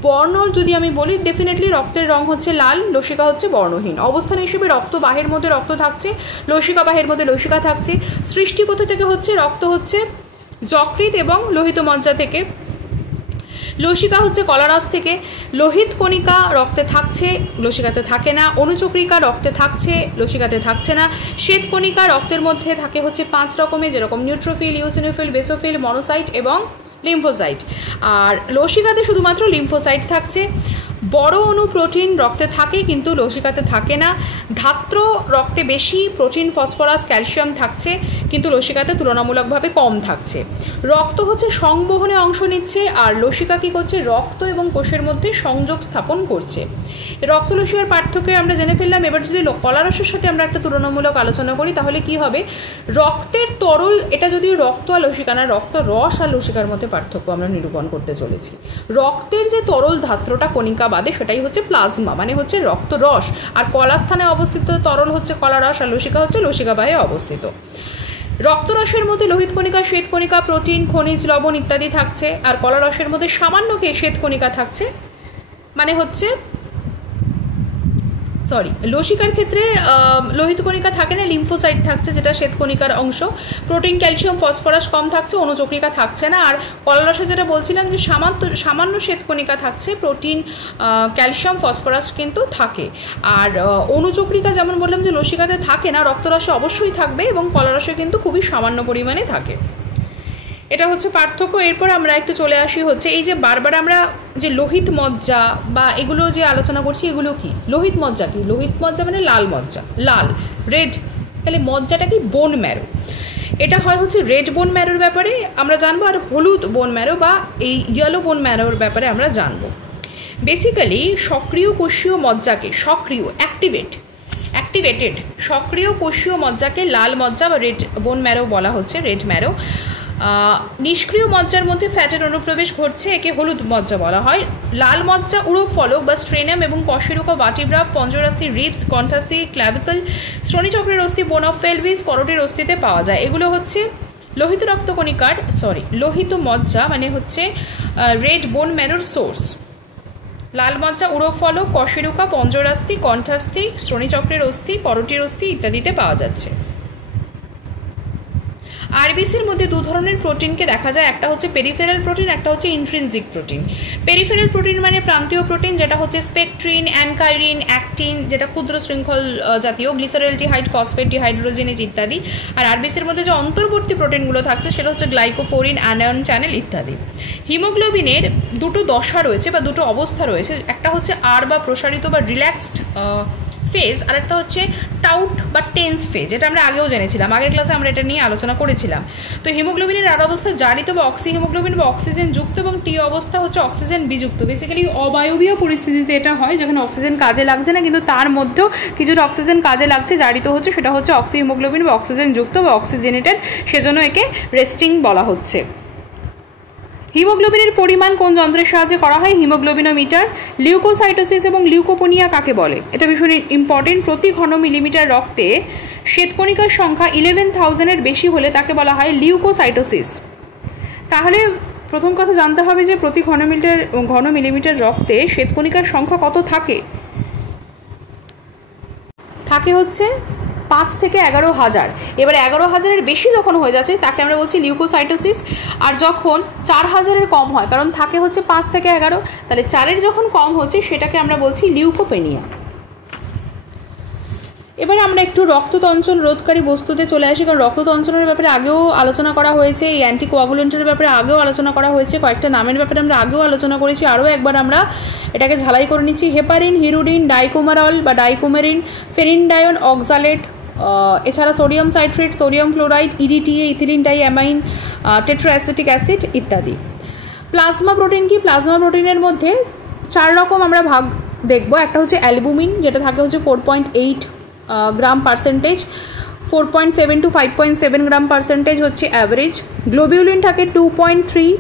বর্ণ যদি আমি বলি, ডেফিনেটলি রক্তের রং হচ্ছে লাল, লসিকা হচ্ছে বর্ণহীন। অবস্থান হিসেবে রক্তবাহের মধ্যে রক্ত থাকছে, লসিকা বাহের মধ্যে লসিকা থাকছে। সৃষ্টি কোথা থেকে হচ্ছে? রক্ত হচ্ছে যকৃৎ এবং লোহিত মজ্জা থেকে, লসিকা হচ্ছে কলারস থেকে। লোহিত কণিকা রক্তে থাকছে, লসিকাতে থাকে না। অণুচক্রিকা রক্তে থাকছে, লসিকাতে থাকছে না। শ্বেত কণিকা রক্তের মধ্যে থাকে হচ্ছে 5 রকমের, যেরকম নিউট্রোফিল, ইওসিনোফিল, বেসোফিল, মনোসাইট এবং লিম্ফোসাইট। আর লসিকাতে শুধুমাত্র লিম্ফোসাইট থাকছে। বড় অণু প্রোটিন রক্তে থাকে কিন্তু লসিকাতে থাকে না। ধাত্র রক্তে বেশি, প্রোটিন, ফসফরাস, ক্যালসিয়াম থাকছে কিন্তু লসিকাতে তুলনামূলকভাবে কম থাকছে। রক্ত হচ্ছে সংবহনে অংশ নিচ্ছে, আর লসিকা কী করছে? রক্ত এবং কোষের মধ্যে সংযোগ স্থাপন করছে। রক্ত লসিকার পার্থক্য আমরা জেনে ফেললাম। এবার যদি কলারসের সাথে আমরা একটা তুলনামূলক আলোচনা করি, তাহলে কি হবে? রক্তের তরল, এটা যদি রক্ত আর লসিকা না, রক্ত রস আর লসিকার মধ্যে পার্থক্য আমরা নিরূপণ করতে চলেছি। রক্তের যে তরল ধাত্রটা কণিকা বাদে সেটাই হচ্ছে প্লাজমা, মানে হচ্ছে রক্ত রস। আর কলাস্থানে অবস্থিত তরল হচ্ছে কলারস, আর লসিকা হচ্ছে লসিকাবাহে অবস্থিত। রক্তরসের মধ্যে লোহিত কণিকা, শ্বেত কণিকা, প্রোটিন, খনিজ লবণ ইত্যাদি থাকছে। আর কলারসের মধ্যে সামান্য শ্বেত কণিকা থাকছে, মানে হচ্ছে লসিকার ক্ষেত্রে লোহিত কণিকা থাকে না, লিম্ফোসাইট থাকছে যেটা শ্বেতকণিকার অংশ। প্রোটিন, ক্যালসিয়াম, ফসফরাস কম থাকছে, অণুচক্রিকা থাকছে না। আর কলারসে যেটা বলছিলাম যে সামান্য শ্বেতকণিকা থাকছে, প্রোটিন, ক্যালসিয়াম, ফসফরাস কিন্তু থাকে। আর অণুচক্রিকা যেমন বললাম যে লসিকাতে থাকে না, রক্তরসে অবশ্যই থাকবে এবং কলারসে কিন্তু খুবই সামান্য পরিমাণে থাকে। এটা হচ্ছে পার্থক্য। এরপর আমরা একটু চলে আসি হচ্ছে এই যে বারবার আমরা যে লোহিত মজ্জা বা এগুলো যে আলোচনা করছি, এগুলো কি? লোহিত মজ্জা কি? লোহিত মজ্জা মানে লাল মজ্জা, লাল, রেড। তাহলে মজ্জাটা কি? Bone marrow. এটা হয় হচ্ছে রেড বোন ম্যারোর ব্যাপারে আমরা জানবো, আর হলুদ বোন ম্যারো বা এই ইয়েলো বোন ম্যারোর ব্যাপারে আমরা জানবো। বেসিক্যালি সক্রিয় কোষীয় মজ্জাকে, সক্রিয়, অ্যাক্টিভেটেড সক্রিয় কোষীয় মজ্জাকে লাল মজ্জা বা রেড বোন ম্যারো বলা হচ্ছে, রেড ম্যারো। নিষ্ক্রিয় মজ্জার মধ্যে ফ্যাটের অনুপ্রবেশ ঘটছে, একে হলুদ মজ্জা বলা হয়। লাল মজ্জা উড়োপ ফলক বা স্ট্রেনাম এবং কশেরুকা, ভার্টিব্রা, পঞ্জরাস্থি, রিবস, কণ্ঠাস্থি, ক্ল্যাভিকল, শ্রোণীচক্রের অস্থি, বোন অফ পেলভিস, করোটির অস্থিতে পাওয়া যায়। এগুলো হচ্ছে লোহিত রক্তকণিকার লোহিত মজ্জা, মানে হচ্ছে রেড বোন ম্যারোর সোর্স। লাল মজ্জা উড়োপ ফলক, কশেরুকা, পঞ্জরাস্থি, কণ্ঠাস্থি, শ্রোণীচক্রের অস্থি, করোটির অস্থি ইত্যাদিতে পাওয়া যাচ্ছে। আরবিসির মধ্যে দু ধরনের প্রোটিনকে দেখা যায়, একটা হচ্ছে পেরিফেরাল প্রোটিন, একটা হচ্ছে ইন্ট্রিনসিক প্রোটিন। পেরিফেরাল প্রোটিন মানে প্রান্তীয় প্রোটিন, যেটা হচ্ছে স্পেকট্রিন, অ্যানকাইরিন, অ্যাক্টিন, যেটা ক্ষুদ্র শৃঙ্খল জাতীয়, গ্লিসারেলডিহাইড, ফসফেট, ডিহাইড্রোজেনেজ ইত্যাদি। আর আরবিসির মধ্যে যে অন্তর্বর্তী প্রোটিনগুলো থাকছে সেটা হচ্ছে গ্লাইকোফোরিন, অ্যানায়ন চ্যানেল ইত্যাদি। হিমোগ্লোবিনের দুটো দশা রয়েছে বা দুটো অবস্থা রয়েছে, একটা হচ্ছে আর বা প্রসারিত বা রিল্যাক্সড ফেজ, আর একটা হচ্ছে টাউট বা টেন্স ফেজ। এটা আমরা আগেও জেনেছিলাম, আগের ক্লাসে আমরা এটা নিয়ে আলোচনা করেছিলাম। তো হিমোগ্লোবিনের আর অবস্থা জারিত বা অক্সিহিমোগ্লোবিন বা অক্সিজেন যুক্ত, এবং টি অবস্থা হচ্ছে অক্সিজেন বিযুক্ত। বেসিক্যালি অবায়বীয় পরিস্থিতিতে এটা হয়, যখন অক্সিজেন কাজে লাগছে না কিন্তু তার মধ্যেও কিছুটা অক্সিজেন কাজে লাগছে, জারিত হচ্ছে, সেটা হচ্ছে অক্সিহিমোগ্লোবিন বা অক্সিজেন যুক্ত বা অক্সিজেনেটেড, সেজন্য একে রেস্টিং বলা হচ্ছে। হিমোগ্লোবিনের পরিমাণ কোন যন্ত্রের সাহায্যে করা হয়? হিমোগ্লোবিনোমিটার। লিউকোসাইটোসিস এবং লিউকোপোনিয়া কাকে বলে? এটা ভীষণ ইম্পর্টেন্ট। প্রতি ঘন মিলিমিটার রক্তে শ্বেতকণিকার সংখ্যা 11,000-এর বেশি হলে তাকে বলা হয় লিউকোসাইটোসিস। তাহলে প্রথম কথা জানতে হবে যে প্রতি ঘন মিলিমিটার রক্তে শ্বেতকণিকার সংখ্যা কত থাকে? থাকে হচ্ছে 5 থেকে 11,000। এবার 11,000-এর বেশি যখন হয়ে যাচ্ছে তাকে আমরা বলছি লিউকোসাইটোসিস। আর যখন 4,000-এর কম হয়, কারণ থাকে হচ্ছে 5 থেকে 11, তাহলে 4-এর যখন কম হচ্ছে সেটাকে আমরা বলছি লিউকোপেনিয়া। এবার আমরা একটু রক্ততঞ্চন রোধকারী বস্তুতে চলে আসি, কারণ রক্ততঞ্চনের ব্যাপারে আগেও আলোচনা করা হয়েছে, এই অ্যান্টিকোয়াগুলেন্টের ব্যাপারে আগেও আলোচনা করা হয়েছে, কয়েকটা নামের ব্যাপারে আমরা আগেও আলোচনা করেছি। আরও একবার আমরা এটাকে ঝালাই করে নিচ্ছি। হেপারিন, হিরুডিন, ডাইকোমারল বা ডাইকোমেরিন, ফেরিনডায়ন অক্সালেট, এছাড়া sodium citrate, sodium chloride, EDTA, ethylene diamine, tetraacetic acid ইত্যাদি। প্লাজমা প্রোটিন কি? প্লাজমা প্রোটিনের মধ্যে 4 রকম আমরা ভাগ দেখব। একটা হচ্ছে অ্যালবুমিন, যেটা থাকে হচ্ছে 4.8 gram percentage, 4.7 to 5.7 gram percentage হচ্ছে অ্যাভারেজ। গ্লোবিউলিন থাকে 2.3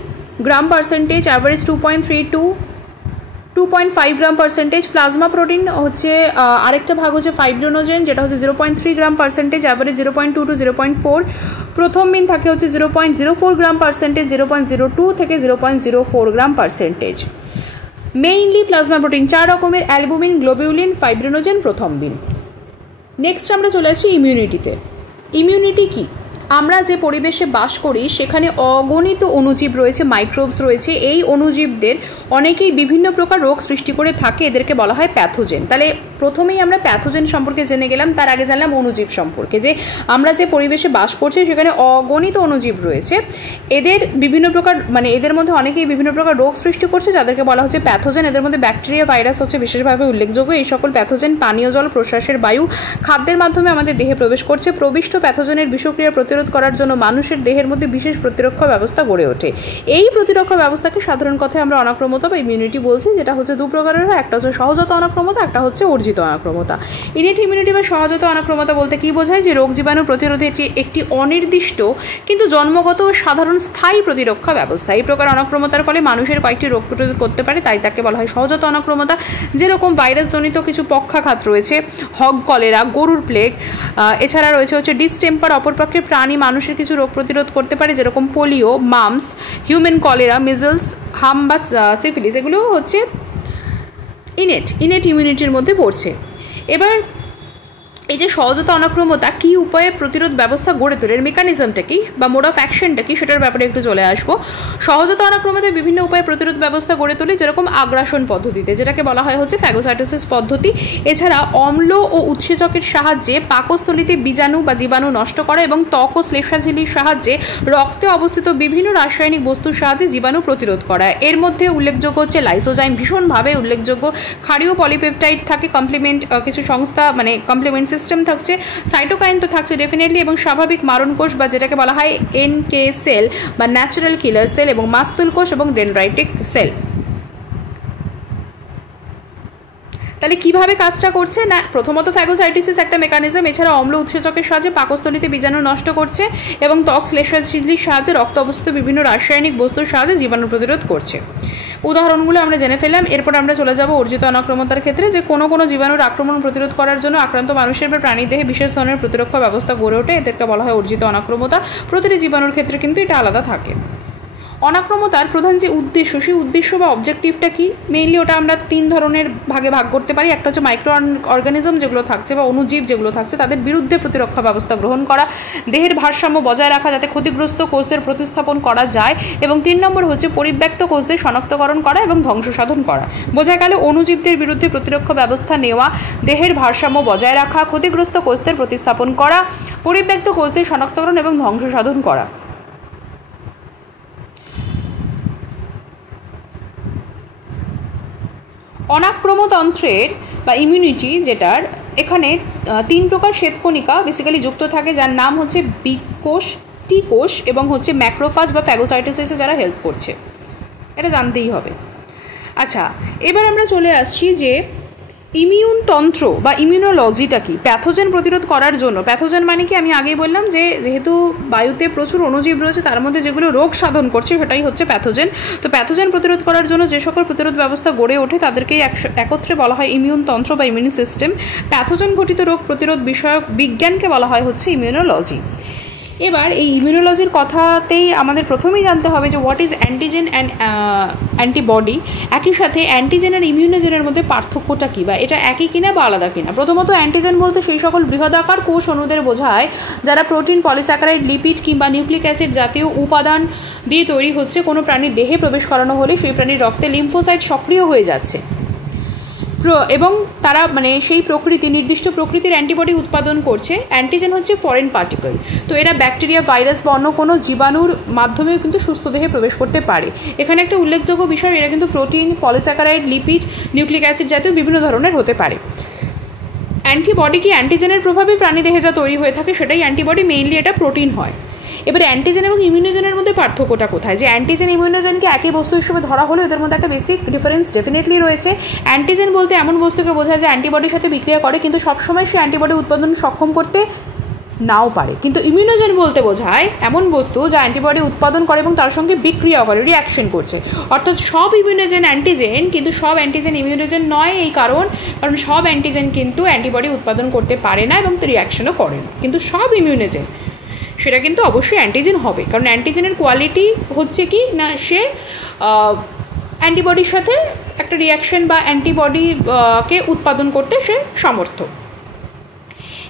gram percentage, average 2.3 to 2.5 gram percentage. Plasma protein হচ্ছে আরেকটা ভাগ হচ্ছে ফাইব্রিনোজেন, যেটা হচ্ছে 0.3 গ্রাম পার্সেন্টেজ, অ্যাভারেজ 0.2 to 0.4। প্রথম মিন থাকে হচ্ছে 0.04 গ্রাম পার্সেন্টেজ, 0.02 থেকে 0.04 গ্রাম পার্সেন্টেজ। মেইনলি প্লাজমা প্রোটিন 4 রকমের: অ্যালবুমিন, গ্লোবিউলিন, ফাইব্রিনোজেন, প্রথম মিন। নেক্সট আমরা চলে আসি ইমিউনিটিতে। ইমিউনিটি কি? আমরা যে পরিবেশে বাস করি সেখানে অগণিত অণুজীব রয়েছে, মাইক্রোবস রয়েছে। এই অণুজীবদের অনেকেই বিভিন্ন প্রকার রোগ সৃষ্টি করে থাকে, এদেরকে বলা হয় প্যাথোজেন। তাহলে প্রথমেই আমরা প্যাথোজেন সম্পর্কে জেনে গেলাম, তার আগে জানলাম অণুজীব সম্পর্কে, যে আমরা যে পরিবেশে বাস করছি সেখানে অগণিত অণুজীব রয়েছে। এদের বিভিন্ন প্রকার, মানে এদের মধ্যে অনেকেই বিভিন্ন প্রকার রোগ সৃষ্টি করছে, যাদেরকে বলা হচ্ছে প্যাথোজেন। এদের মধ্যে ব্যাকটেরিয়া, ভাইরাস হচ্ছে বিশেষভাবে উল্লেখযোগ্য। এই সকল প্যাথোজেন পানীয় জল, প্রশ্বাসের বায়ু, খাদ্যের মাধ্যমে আমাদের দেহে প্রবেশ করছে। প্রবিষ্ট প্যাথোজেনের বিষক্রিয়া প্রতিরোধ করার জন্য মানুষের দেহের মধ্যে বিশেষ প্রতিরক্ষা ব্যবস্থা গড়ে ওঠে। এই প্রতিরক্ষা ব্যবস্থাকে সাধারণ কথায় আমরা অনাক্রমতা বা ইমিউনিটি বলছি, যেটা হচ্ছে দু প্রকারের হয়। একটা হচ্ছে সহজাত অনাক্রমতা, একটা হচ্ছে অর্জিত অনাক্রমতা। ইনেট ইমিউনিটি বা সহজাত অনাক্রমতা বলতে কি বোঝায়? যে রোগ জীবাণু প্রতিরোধে একটি অনির্দিষ্ট কিন্তু জন্মগত ও সাধারণ স্থায়ী প্রতিরক্ষা ব্যবস্থা। এই প্রকার অনাক্রমতার ফলে মানুষের কয়েকটি রোগ প্রতিরোধ করতে পারে, তাই তাকে বলা হয় সহজাত অনাক্রমতা। যেরকম ভাইরাসজনিত কিছু পক্ষাঘাত রয়েছে, হগ কলেরা, গরুর প্লেগ, এছাড়া রয়েছে হচ্ছে ডিসটেম্পার। অপরপক্ষে প্রাণী মানুষের কিছু রোগ প্রতিরোধ করতে পারে, যেরকম polio, mumps, human cholera, measles, হাম বা সিফিলিস। এগুলো হচ্ছে ইনেট ইমিউনিটির মধ্যে পড়ছে। এবার এই যে সহজাত অনাক্রমতা কী উপায়ে প্রতিরোধ ব্যবস্থা গড়ে তোলে, এর মেকানিজমটা কি বা মোড অফ অ্যাকশনটা কি, সেটার ব্যাপারে একটু চলে আসবো। সহজাত অনাক্রমতায় বিভিন্ন উপায়ে প্রতিরোধ ব্যবস্থা গড়ে তোলে, যেরকম আগ্রাসন পদ্ধতিতে, যেটাকে বলা হয় হচ্ছে ফ্যাগোসাইটোসিস পদ্ধতি। এছাড়া অম্ল ও উৎসেচকের সাহায্যে পাকস্থলিতে বীজাণু বা জীবাণু নষ্ট করা, এবং ত্বক ও শ্লেষ্মাঝিল্লির সাহায্যে রক্তে অবস্থিত বিভিন্ন রাসায়নিক বস্তুর সাহায্যে জীবাণু প্রতিরোধ করা। এর মধ্যে উল্লেখযোগ্য হচ্ছে লাইসোজাইম, ভীষণভাবে উল্লেখযোগ্য। ক্ষারীয় পলিপেপটাইড থাকে, কমপ্লিমেন্ট কিছু সংস্থা মানে কমপ্লিমেন্ট সিস্টেম থাকছে, সাইটোকাইন তো থাকছে ডেফিনেটলি, এবং স্বাভাবিক মারণ কোষ বা যেটাকে বলা হয় এনকে সেল বা ন্যাচারাল কিলার সেল, এবং মাস্তুল কোষ এবং ডেনড্রাইটিক সেল। তাহলে কিভাবে কাজটা করছে না, প্রথমত ফ্যাগোসাইটোসিস একটা মেকানিজম, এছাড়া অম্ল উৎসেচকের সাহায্যে পাকস্থলিতে বীজাণু নষ্ট করছে, এবং ত্বক শ্লেষ্মাঝিল্লির সাহায্যে রক্ত অবস্থিত বিভিন্ন রাসায়নিক বস্তুর সাহায্যে জীবাণু প্রতিরোধ করছে। উদাহরণগুলো আমরা জেনে ফেললাম। এরপর আমরা চলে যাব অর্জিত অনাক্রমতার ক্ষেত্রে, যে কোনো কোনো জীবাণুর আক্রমণ প্রতিরোধ করার জন্য আক্রান্ত মানুষের বা প্রাণীর দেহে বিশেষ ধরনের প্রতিরক্ষা ব্যবস্থা গড়ে ওঠে, এদেরকে বলা হয় অর্জিত অনাক্রমতা। প্রতিটি জীবাণুর ক্ষেত্রে কিন্তু এটা আলাদা থাকে। অনাক্রমতার প্রধান যে উদ্দেশ্য, সেই উদ্দেশ্য বা অবজেক্টিভটা কি? মেইনলি ওটা আমরা 3 ধরনের ভাগে ভাগ করতে পারি। একটা হচ্ছে মাইক্রো অর্গানিজম যেগুলো থাকছে বা অণুজীব যেগুলো থাকছে, তাদের বিরুদ্ধে প্রতিরক্ষা ব্যবস্থা গ্রহণ করা, দেহের ভারসাম্য বজায় রাখা যাতে ক্ষতিগ্রস্ত কোষদের প্রতিস্থাপন করা যায়, এবং 3 নম্বর হচ্ছে পরিব্যক্ত কোষদের শনাক্তকরণ করা এবং ধ্বংস সাধন করা। বোঝা গেল অণুজীবদের বিরুদ্ধে প্রতিরক্ষা ব্যবস্থা নেওয়া, দেহের ভারসাম্য বজায় রাখা, ক্ষতিগ্রস্ত কোষদের প্রতিস্থাপন করা, পরিব্যক্ত কোষদের শনাক্তকরণ এবং ধ্বংস সাধন করা। অনাক্রমতন্ত্রের বা ইমিউনিটি যেটার এখানে 3 প্রকার শ্বেতকণিকা বেসিক্যালি যুক্ত থাকে, যার নাম হচ্ছে বি কোষ, টি কোষ এবং হচ্ছে ম্যাক্রোফাজ বা ফ্যাগোসাইটোসিসে যারা হেল্প করছে, এটা জানতেই হবে। আচ্ছা, এবার আমরা চলে আসছি যে ইমিউন তন্ত্র বা ইমিউনোলজিটা কি। প্যাথোজেন প্রতিরোধ করার জন্য, প্যাথোজেন মানে কি আমি আগেই বললাম যে যেহেতু বায়ুতে প্রচুর অণুজীব রয়েছে তার মধ্যে যেগুলো রোগ সাধন করছে সেটাই হচ্ছে প্যাথোজেন। তো প্যাথোজেন প্রতিরোধ করার জন্য যে সকল প্রতিরোধ ব্যবস্থা গড়ে ওঠে তাদেরকেই একত্রে বলা হয় ইমিউন তন্ত্র বা ইমিউন সিস্টেম। প্যাথোজেন ঘটিত রোগ প্রতিরোধ বিষয়ক বিজ্ঞানকে বলা হয় হচ্ছে ইমিউনোলজি। এবার এই ইমিউনোলজির কথাতেই আমাদের প্রথমেই জানতে হবে যে what is antigen and antibody. একই সাথে অ্যান্টিজেন আর ইমিউনোজেনের মধ্যে পার্থক্যটা কী, বা এটা একই কিনা বা আলাদা কিনা। প্রথমত অ্যান্টিজেন বলতে সেই সকল বৃহদাকার কোষ অণুদের বোঝায় যারা প্রোটিন, পলিস্যাকারাইড, লিপিড কিংবা নিউক্লিক অ্যাসিড জাতীয় উপাদান দিয়ে তৈরি হচ্ছে। কোনো প্রাণীর দেহে প্রবেশ করানো হলে সেই প্রাণীর রক্তে লিম্ফোসাইট সক্রিয় হয়ে যাচ্ছে এবং তারা মানে সেই নির্দিষ্ট প্রকৃতির অ্যান্টিবডি উৎপাদন করছে। অ্যান্টিজেন হচ্ছে ফরেন পার্টিকেল, তো এরা ব্যাকটেরিয়া, ভাইরাস বা অন্য কোনো জীবাণুর মাধ্যমেও কিন্তু সুস্থ দেহে প্রবেশ করতে পারে। এখানে একটা উল্লেখযোগ্য বিষয়, এরা কিন্তু protein, polysaccharide, lipid, nucleic acid জাতীয় বিভিন্ন ধরনের হতে পারে। অ্যান্টিবডি কি অ্যান্টিজেনের প্রভাবে প্রাণীদেহে যা তৈরি হয়ে থাকে সেটাই অ্যান্টিবডি, মেইনলি এটা প্রোটিন হয়। এবার অ্যান্টিজেন এবং ইমিউনোজেনের মধ্যে পার্থক্যটা কোথায়? যে অ্যান্টিজেন ইমিউনোজেনকে একই বস্তু হিসেবে ধরা হলে এদের মধ্যে একটা বেসিক ডিফারেন্স ডেফিনেটলি রয়েছে। অ্যান্টিজেন বলতে এমন বস্তুকে বোঝায় যে অ্যান্টিবডির সাথে বিক্রিয়া করে কিন্তু সবসময় সে অ্যান্টিবডি উৎপাদন সক্ষম করতে নাও পারে। কিন্তু ইমিউনোজেন বলতে বোঝায় এমন বস্তু যা অ্যান্টিবডি উৎপাদন করে এবং তার সঙ্গে বিক্রিয়া করে, রিয়াকশন করছে। অর্থাৎ সব ইমিউনোজেন অ্যান্টিজেন কিন্তু সব অ্যান্টিজেন ইমিউনোজেন নয়। এই কারণ সব অ্যান্টিজেন কিন্তু অ্যান্টিবডি উৎপাদন করতে পারে না এবং রিয়াকশনও করে না। কিন্তু সব ইমিউনোজেন সেটা কিন্তু অবশ্যই অ্যান্টিজেন হবে, কারণ অ্যান্টিজেনের কোয়ালিটি হচ্ছে কি না, সে অ্যান্টিবডির সাথে একটা রিয়াকশন বা অ্যান্টিবডিকে উৎপাদন করতে সে সমর্থ।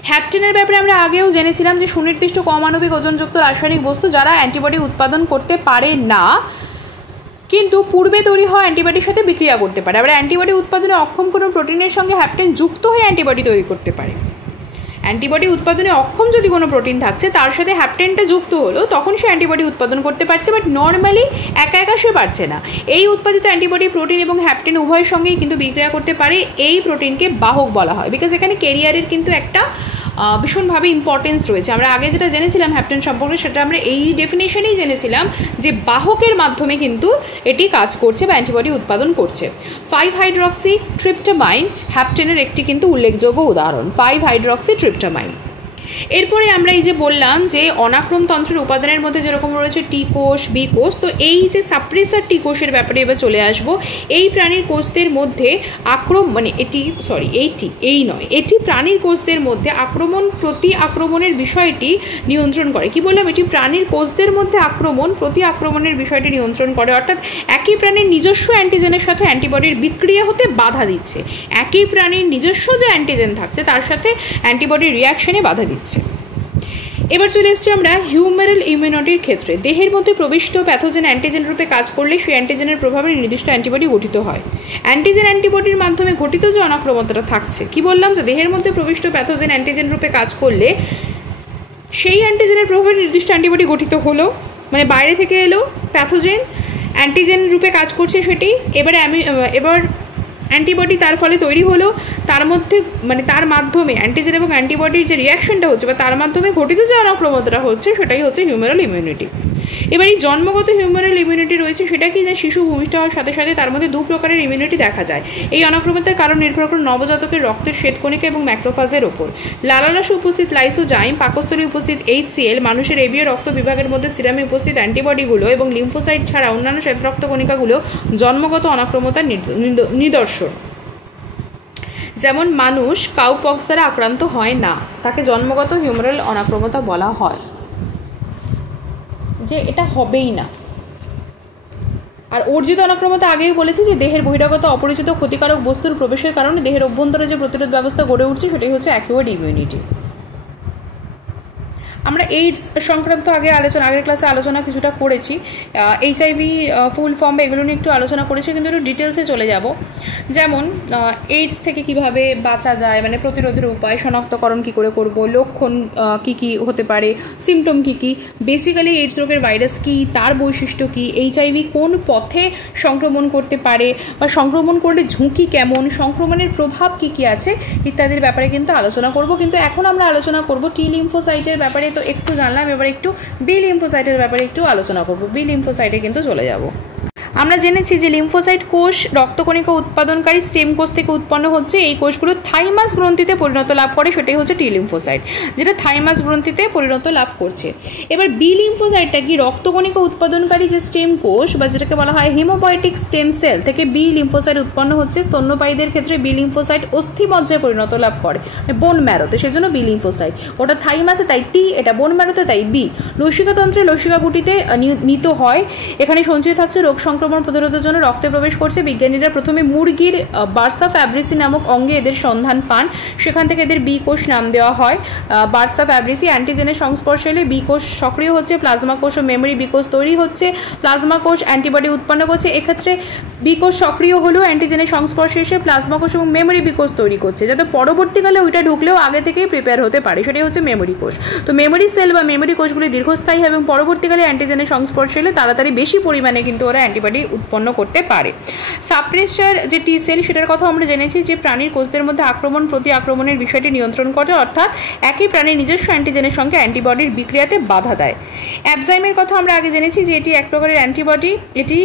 হ্যাপটেনের ব্যাপারে আমরা আগেও জেনেছিলাম যে সুনির্দিষ্ট কম আণবিক ওজনযুক্ত রাসায়নিক বস্তু যারা অ্যান্টিবডি উৎপাদন করতে পারে না কিন্তু পূর্বে তৈরি হওয়া অ্যান্টিবডির সাথে বিক্রিয়া করতে পারে। আবার অ্যান্টিবডি উৎপাদনে অক্ষম কোনো প্রোটিনের সঙ্গে হ্যাপটেন যুক্ত হয়ে অ্যান্টিবডি তৈরি করতে পারে। অ্যান্টিবডি উৎপাদনে অক্ষম যদি কোনো প্রোটিন থাকছে তার সাথে হ্যাপটেনটা যুক্ত হলো, তখন সে অ্যান্টিবডি উৎপাদন করতে পারছে, বাট নর্মালি একা একা সে পারছে না। এই উৎপাদিত অ্যান্টিবডি প্রোটিন এবং হ্যাপটেন উভয়ের সঙ্গেই কিন্তু বিক্রিয়া করতে পারে। এই প্রোটিনকে বাহক বলা হয়, বিকজ এখানে ক্যারিয়ারের কিন্তু একটা ভীষণভাবে ইম্পর্টেন্স রয়েছে। আমরা আগে যেটা জেনেছিলাম হ্যাপটেন সম্পর্কে সেটা আমরা এই ডেফিনেশনেই জেনেছিলাম যে বাহকের মাধ্যমে কিন্তু এটি কাজ করছে বা অ্যান্টিবডি উৎপাদন করছে। 5-হাইড্রক্সিট্রিপ্টোমাইন হ্যাপটেনের একটি কিন্তু উল্লেখযোগ্য উদাহরণ, 5-হাইড্রক্সিট্রিপ্টোমাইন। এরপরে আমরা এই যে বললাম যে অনাক্রমতন্ত্রের উপাদানের মধ্যে যেরকম রয়েছে টি কোষ, বি কোষ, তো এই যে সাপ্রেসার টি কোষের ব্যাপারে এবার চলে আসবো। এই প্রাণীর কোষদের মধ্যে এটি প্রাণীর কোষদের মধ্যে প্রতি আক্রমণের বিষয়টি নিয়ন্ত্রণ করে। কি বললাম? এটি প্রাণীর কোষদের মধ্যে প্রতি আক্রমণের বিষয়টি নিয়ন্ত্রণ করে, অর্থাৎ একই প্রাণীর নিজস্ব অ্যান্টিজেনের সাথে অ্যান্টিবডির বিক্রিয়া হতে বাধা দিচ্ছে। একই প্রাণীর নিজস্ব যে অ্যান্টিজেন থাকছে তার সাথে অ্যান্টিবডির রিয়াকশনে বাধা দিচ্ছে। এবার চলে এসেছি আমরা হিউমেরাল ইমিউনিটির ক্ষেত্রে। দেহের মধ্যে প্রবিষ্ট প্যাথোজেন অ্যান্টিজেন রূপে কাজ করলে সেই অ্যান্টিজেনের প্রভাবে নির্দিষ্ট অ্যান্টিবডি গঠিত হয়। অ্যান্টিজেন অ্যান্টিবডির মাধ্যমে ঘটিত যে অনাক্রমতাটা থাকছে, কি বললাম যে দেহের মধ্যে প্রবিষ্ট প্যাথোজেন অ্যান্টিজেন রূপে কাজ করলে সেই অ্যান্টিজেনের প্রভাবে নির্দিষ্ট অ্যান্টিবডি গঠিত হলো, মানে বাইরে থেকে এলো প্যাথোজেন, অ্যান্টিজেন রূপে কাজ করছে সেটি, এবার অ্যান্টিবডি তার ফলে তৈরি হলো, তার মাধ্যমে অ্যান্টিজেন এবং অ্যান্টিবডির যে রিয়াকশনটা হচ্ছে বা তার মাধ্যমে ঘটিত যে অনাক্রমতাটা হচ্ছে সেটাই হচ্ছে হিউমেরাল ইমিউনিটি। এবার এই জন্মগত হিউমেরাল ইমিউনিটি রয়েছে, সেটা কি যে শিশু ভূমিষ্ঠ হওয়ার সাথে সাথে তার মধ্যে 2 প্রকারের ইমিউনিটি দেখা যায়। এই অনাক্রমতার কারণ নির্ভর করে নবজাতকের রক্তের শ্বেতকণিকা এবং ম্যাক্রোফাজের ওপর। লালারসে উপস্থিত লাইসোজাইম, পাকস্থলী উপস্থিত HCl, মানুষের এবিও রক্ত বিভাগের মধ্যে সিরামে উপস্থিত অ্যান্টিবডিগুলো এবং লিম্ফোসাইট ছাড়া অন্যান্য শ্বেতরক্ত কণিকাগুলো জন্মগত অনাক্রমতার নিদর্শন। যেমন মানুষ কাউপক্স দ্বারা আক্রান্ত হয় না, তাকে জন্মগত হিউমেরাল অনাক্রমতা বলা হয়, যে এটা হবেই না। আর অর্জিত অনাক্রমতা আগেই বলেছি যে দেহের বহিরাগত অপরিচিত ক্ষতিকারক বস্তুর প্রবেশের কারণে দেহের অভ্যন্তরে যে প্রতিরোধ ব্যবস্থা গড়ে উঠছে সেটাই হচ্ছে অ্যাকুয়ার্ড ইমিউনিটি। আমরা এইডস সংক্রান্ত আগের ক্লাসে আলোচনা কিছুটা করেছি, এইচআইভি ফুল ফর্ম এগুলো নিয়ে একটু আলোচনা করেছি, কিন্তু একটু ডিটেলসে চলে যাব। যেমন এইডস থেকে কিভাবে বাঁচা যায়, মানে প্রতিরোধের উপায়, শনাক্তকরণ কী করে করব, লক্ষণ কী কী হতে পারে, সিমটম কী কী, বেসিক্যালি এইডস রোগের ভাইরাস কী, তার বৈশিষ্ট্য কী, এইচআইভি কোন পথে সংক্রমণ করতে পারে বা সংক্রমণ করলে ঝুঁকি কেমন, সংক্রমণের প্রভাব কী কী আছে ইত্যাদির ব্যাপারে কিন্তু আলোচনা করব। কিন্তু এখন আমরা আলোচনা করব টি লিম্ফোসাইটের ব্যাপারে। তো একটু জানলাম, এবার একটু বি লিম্ফোসাইটের ব্যাপারে একটু আলোচনা করব। বি লিম্ফোসাইটে কিন্তু চলে যাব। আমরা জেনেছি যে লিম্ফোসাইট কোষ রক্তকণিকা উৎপাদনকারী স্টেম কোষ থেকে উৎপন্ন হচ্ছে। এই কোষগুলো থাইমাস গ্রন্থিতে পরিণত লাভ করে, সেটাই হচ্ছে টি লিম্ফোসাইট, যেটা থাইমাস গ্রন্থিতে পরিণত লাভ করছে। এবার বি লিম্ফোসাইটটা কি, রক্তকণিকা উৎপাদনকারী যে স্টেম কোষ বা যেটাকে বলা হয় হিমোপয়েটিক স্টেম সেল থেকে বি লিম্ফোসাইট উৎপন্ন হচ্ছে। স্তন্যপায়ীদের ক্ষেত্রে বি লিম্ফোসাইট অস্থিমজ্জায় পরিণত লাভ করে, বোন ম্যারোতে, সেজন্য বি লিম্ফোসাইট। ওটা থাইমাসে তাই টি, এটা বোন ম্যারোতে তাই বি। লসিকাতন্ত্রে লসিকা গুটিতে নিত হয়। এখানে সঞ্চয় থাকছে রোগ সংক্রমণ প্রতিরোধের জন্য রক্তে প্রবেশ করছে। বিজ্ঞানীরা প্রথমে মুরগির বার্সা ফ্যাব্রিসি নামক অঙ্গে এদের সন্ধান পান, সেখান থেকে এদের বি কোষ নাম দেওয়া হয়। বার্সা ফ্যাব্রিসি অ্যান্টিজেনের সংস্পর্শে এলে বি কোষ সক্রিয় হচ্ছে, প্লাজমা কোষ ও মেমরি বি কোষ তৈরি হচ্ছে, প্লাজমা কোষ অ্যান্টিবডি উৎপন্ন করছে। এক্ষেত্রে বি কোষ সক্রিয় হলেও অ্যান্টিজেনের সংস্পর্শে এসে প্লাজমা কোষ এবং মেমরি বি কোষ তৈরি করছে, যাতে পরবর্তীকালে ওইটা ঢুকলেও আগে থেকেই প্রিপেয়ার হতে পারে, সেটাই হচ্ছে মেমরি কোষ। তো মেমরি সেল বা মেমরি কোষগুলি দীর্ঘস্থায়ী এবং পরবর্তীকালে অ্যান্টিজেনের সংস্পর্শে এলে তাড়াতাড়ি বেশি পরিমাণে কিন্তু ওরা অ্যান্টিবডি উৎপন্ন করতে পারে। সাপ্রেসার যে টি সেল, সেটার কথা আমরা জেনেছি যে প্রাণীর কোষদের মধ্যে আক্রমণ প্রতি আক্রমণের বিষয়টি নিয়ন্ত্রণ করে, অর্থাৎ একই প্রাণীর নিজস্ব অ্যান্টিজেনের সঙ্গে অ্যান্টিবডির বিক্রিয়াতে বাধা দেয়। অ্যাবজাইমের কথা আমরা আগে জেনেছি যে এটি এক প্রকারের অ্যান্টিবডি, এটি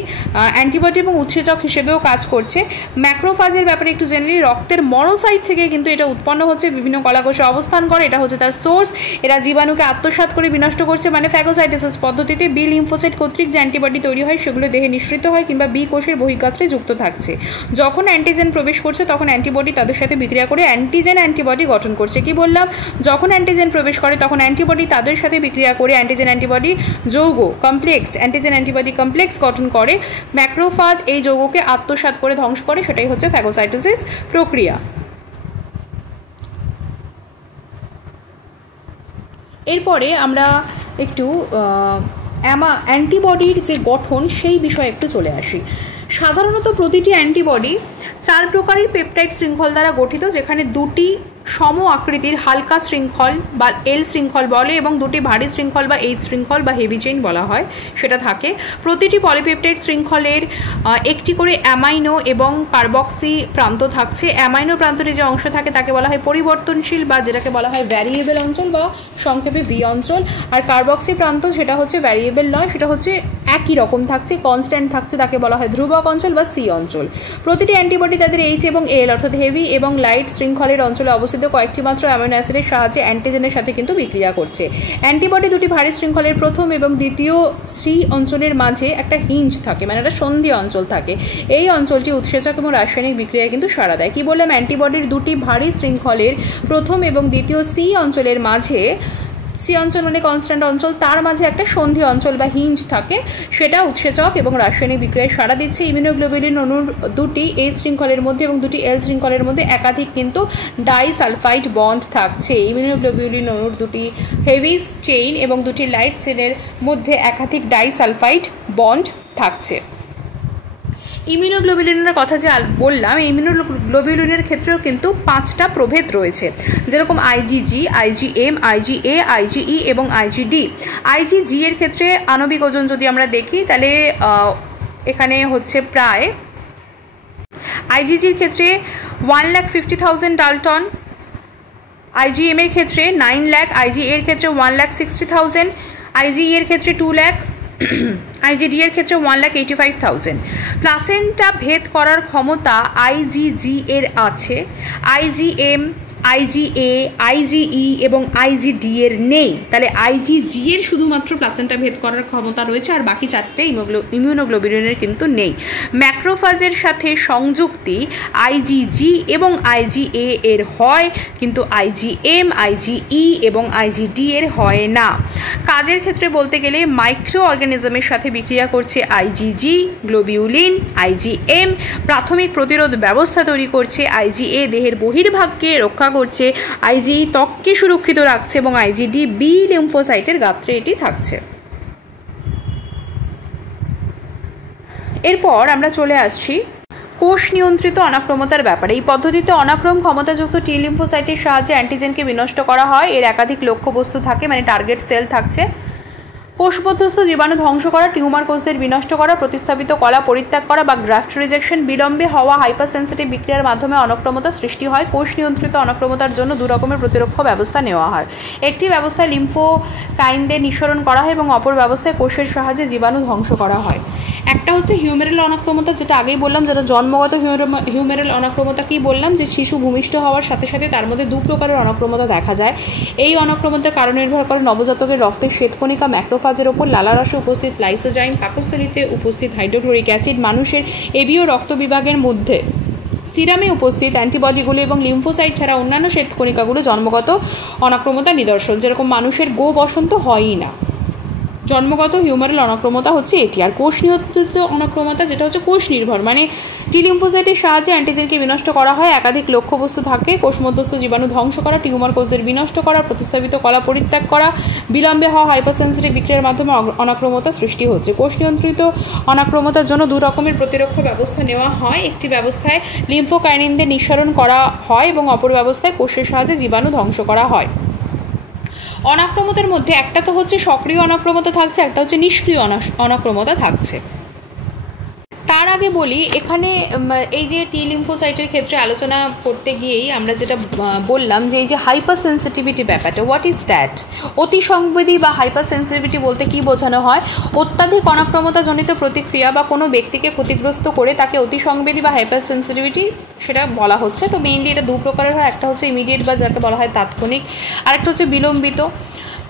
অ্যান্টিবডি এবং উৎসেচক হিসেবেও কাজ করছে। ম্যাক্রোফাজের ব্যাপারে একটু জেনে নিই। রক্তের মনোসাইট থেকে কিন্তু এটা উৎপন্ন হচ্ছে, বিভিন্ন কলাকোষে অবস্থান করে, এটা হচ্ছে তার সোর্স। এরা জীবাণুকে আত্মসাৎ করে বিনষ্ট করছে, মানে ফ্যাগোসাইটোসিস পদ্ধতিতে। বি লিম্ফোসাইট কর্তৃক যে অ্যান্টিবডি তৈরি হয় সেগুলো দেহে নিঃসৃত হয় কিংবা বি কোষের বহিঃগাত্রে যুক্ত থাকছে। যখন অ্যান্টিজেন প্রবেশ করছে তখন অ্যান্টিবডি তাদের সাথে বিক্রিয়া করে অ্যান্টিজেন অ্যান্টিবডি গঠন করছে। কি বললাম, যখন অ্যান্টিজেন প্রবেশ করে তখন অ্যান্টিবডি তাদের সাথে বিক্রিয়া করে অ্যান্টিজেন অ্যান্টিবডি যৌগ কমপ্লেক্স, অ্যান্টিজেন অ্যান্টিবডি কমপ্লেক্স গঠন করে। ম্যাক্রোফাজ এই যৌগকে আত্মসাৎ করে ধ্বংস করে, সেটাই হচ্ছে ফ্যাগোসাইটোসিস প্রক্রিয়া। এরপরে আমরা একটু অ্যান্টিবডির যে গঠন সেই বিষয়ে একটু চলে আসি। সাধারণত প্রতিটি অ্যান্টিবডি 4 প্রকারের পেপটাইড শৃঙ্খল দ্বারা গঠিত, যেখানে দুটি সম আকৃতির হালকা শৃঙ্খল বা এল শৃঙ্খল বলে এবং দুটি ভারী শৃঙ্খল বা এইচ শৃঙ্খল বা হেভি চেইন বলা হয় সেটা থাকে। প্রতিটি পলিপেপটাইড শৃঙ্খলের একটি করে অ্যামাইনো এবং কার্বক্সি প্রান্ত থাকছে। অ্যামাইনো প্রান্তটি যে অংশ থাকে তাকে বলা হয় পরিবর্তনশীল বা যেটাকে বলা হয় ভ্যারিয়েবল অঞ্চল বা সংক্ষেপে ভি অঞ্চল। আর কার্বক্সি প্রান্ত সেটা হচ্ছে ভ্যারিয়েবল নয়, সেটা হচ্ছে একই রকম থাকছে, কনস্ট্যান্ট থাকছে, তাকে বলা হয় ধ্রুবক অঞ্চল বা সি অঞ্চল। প্রতিটি অ্যান্টিবডি তাদের এইচ এবং এল অর্থাৎ হেভি এবং লাইট শৃঙ্খলের অঞ্চলে অবস্থিত কয়েকটি মাত্র অ্যামিনো অ্যাসিডের সাহায্যে অ্যান্টিজেনের সাথে কিন্তু বিক্রিয়া করছে। অ্যান্টিবডি দুটি ভারী শৃঙ্খলের প্রথম এবং দ্বিতীয় সি অঞ্চলের মাঝে একটা হিঞ্জ থাকে, মানে একটা সন্ধি অঞ্চল থাকে। এই অঞ্চলটি উৎসেচক এবং রাসায়নিক বিক্রিয়ায় কিন্তু সাড়া দেয়। কি বললাম, অ্যান্টিবডির দুটি ভারী শৃঙ্খলের প্রথম এবং দ্বিতীয় সি অঞ্চলের মাঝে, সি অঞ্চল মানে কনস্ট্যান্ট অঞ্চল, তার মাঝে একটা সন্ধি অঞ্চল বা হিঞ্জ থাকে, সেটা উৎসেচক এবং রাসায়নিক বিক্রিয়ায় সাড়া দিচ্ছে। ইমিউনোগ্লোবুলিন অণুর দুটি এইচ শৃঙ্খলের মধ্যে এবং দুটি এল শৃঙ্খলের মধ্যে একাধিক কিন্তু ডাইসালফাইড বন্ড থাকছে। ইমিউনোগ্লোবুলিন অণুর দুটি হেভি চেইন এবং দুটি লাইট চেইনের মধ্যে একাধিক ডাইসালফাইড বন্ড থাকছে। ইমিউনোগ্লোবুলিনের কথা যে বললাম, ইমিউনোগ্লোবুলিনের ক্ষেত্রেও কিন্তু 5টা প্রভেদ রয়েছে, যেরকম আইজিজি, আইজিএম, আইজিএ, আইজিই এবং আইজিডি। আইজিজি এর ক্ষেত্রে আণবিক ওজন যদি আমরা দেখি তাহলে এখানে হচ্ছে প্রায় আইজিজির ক্ষেত্রে 1,50,000 ডালটন, আইজিএম এর ক্ষেত্রে 9 লাখ, আইজিএ এর ক্ষেত্রে 1,60,000, আইজিই এর ক্ষেত্রে 2 লাখ, আইজিডি এর ক্ষেত্রে 1,85,000। প্লাসেন্টা ভেদ করার ক্ষমতা আইজিজি এর আছে, আইজিএম, আইজিএ, আইজিই এবং আইজিডি এর নেই। তাহলে আইজিজি এর শুধুমাত্র প্লাসেন্টা ভেদ করার ক্ষমতা রয়েছে, আর বাকি 4টে ইমিউনোগ্লোবুলিনের কিন্তু নেই। ম্যাক্রোফাজের সাথে সংযুক্তি আইজিজি এবং আইজিএ এর হয়, কিন্তু আইজিএম, আইজিই এবং আইজিডি এর হয় না। কাজের ক্ষেত্রে বলতে গেলে মাইক্রো অর্গানিজমের সাথে বিক্রিয়া করছে আইজিজি, গ্লোবিউলিন, আইজিএম প্রাথমিক প্রতিরোধ ব্যবস্থা তৈরি করছে, আইজিএ দেহের বহির্ভাগকে রক্ষা রক্ষা করছে, আইজি ত্বককে সুরক্ষিত রাখছে এবং আইজিডি বি লিম্ফোসাইটের গাত্রে এটি থাকছে। এরপর আমরা চলে আসছি কোষ নিয়ন্ত্রিত অনাক্রমতার ব্যাপারে। এই পদ্ধতিতে অনাক্রম ক্ষমতাযুক্ত টি লিম্ফোসাইটের সাহায্যে অ্যান্টিজেনকে বিনষ্ট করা হয়। এর একাধিক লক্ষ্যবস্তু থাকে, মানে টার্গেট সেল থাকছে। কোষমধ্যস্থ জীবাণু ধ্বংস করা, টিউমার কোষদের বিনষ্ট করা, প্রতিস্থাপিত কলা পরিত্যাগ করা বা গ্রাফট রিজেকশন, বিলম্বে হওয়া হাইপারসেন্সিটিভ বিক্রিয়ার মাধ্যমে অনাক্রমতা সৃষ্টি হয়। কোষ নিয়ন্ত্রিত অনাক্রমতার জন্য দু রকমের প্রতিরক্ষা ব্যবস্থা নেওয়া হয়। একটি ব্যবস্থায় লিম্ফোকাইনদের নিঃসরণ করা হয় এবং অপর ব্যবস্থায় কোষের সাহায্যে জীবাণু ধ্বংস করা হয়। একটা হচ্ছে হিউমেরাল অনাক্রমতা, যেটা আগেই বললাম, যেটা জন্মগত হিউমেরাল অনাক্রমতা। কি বললাম যে শিশু ভূমিষ্ঠ হওয়ার সাথে সাথে তার মধ্যে দু প্রকারের অনাক্রমতা দেখা যায়। এই অনাক্রমতার কারণ নির্ভর করে নবজাতকের রক্তের শ্বেতকণিকা ম্যাক্রোফাজের ওপর, লালারসে উপস্থিত লাইসোজাইম, পাকস্থলীতে উপস্থিত হাইড্রোক্লোরিক অ্যাসিড, মানুষের এবীয় রক্ত বিভাগের মধ্যে সিরামে উপস্থিত অ্যান্টিবডিগুলো এবং লিম্ফোসাইট ছাড়া অন্যান্য শ্বেতকণিকাগুলো জন্মগত অনাক্রমতার নিদর্শন। যেরকম মানুষের গো বসন্ত হয়ই না। জন্মগত হিউমেরাল অনাক্রমতা হচ্ছে এটি। আর কোষ নিয়ন্ত্রিত অনাক্রমতা যেটা হচ্ছে কোষ নির্ভর, মানে টি লিম্ফোসাইটের সাহায্যে অ্যান্টিজেনকে বিনষ্ট করা হয়। একাধিক লক্ষ্যবস্তু থাকে, কোষ মধ্যস্থ জীবাণু ধ্বংস করা, টিউমার কোষদের বিনষ্ট করা, প্রতিস্থাপিত কলা পরিত্যাগ করা, বিলম্বে হওয়া হাইপারসেন্সিটিভ বিক্রিয়ার মাধ্যমে অনাক্রমতা সৃষ্টি হচ্ছে। কোষ নিয়ন্ত্রিত অনাক্রমতার জন্য দু রকমের প্রতিরক্ষা ব্যবস্থা নেওয়া হয়। একটি ব্যবস্থায় লিম্ফোকাইনিনদের নিঃসরণ করা হয় এবং অপর ব্যবস্থায় কোষের সাহায্যে জীবাণু ধ্বংস করা হয়। অনাক্রমতার মধ্যে একটা তো হচ্ছে সক্রিয় অনাক্রমতা থাকছে, একটা হচ্ছে নিষ্ক্রিয় অনাক্রমতা থাকছে। তার আগে বলি, এখানে এই যে টি লিম্ফোসাইটের ক্ষেত্রে আলোচনা করতে গিয়েই আমরা যেটা বললাম যে এই যে হাইপার সেন্সিটিভিটি ব্যাপারটা, হোয়াট ইজ দ্যাট? অতি সংবেদী বা হাইপার সেন্সিটিভিটি বলতে কি বোঝানো হয়? অত্যাধিক অনাক্রমতাজনিত প্রতিক্রিয়া বা কোনো ব্যক্তিকে ক্ষতিগ্রস্ত করে তাকে অতি সংবেদী বা হাইপার সেন্সিটিভিটি সেটা বলা হচ্ছে। তো মেইনলি এটা দু প্রকারের হয়, একটা হচ্ছে ইমিডিয়েট বা যাকে বলা হয় তাৎক্ষণিক, আরেকটা হচ্ছে বিলম্বিত।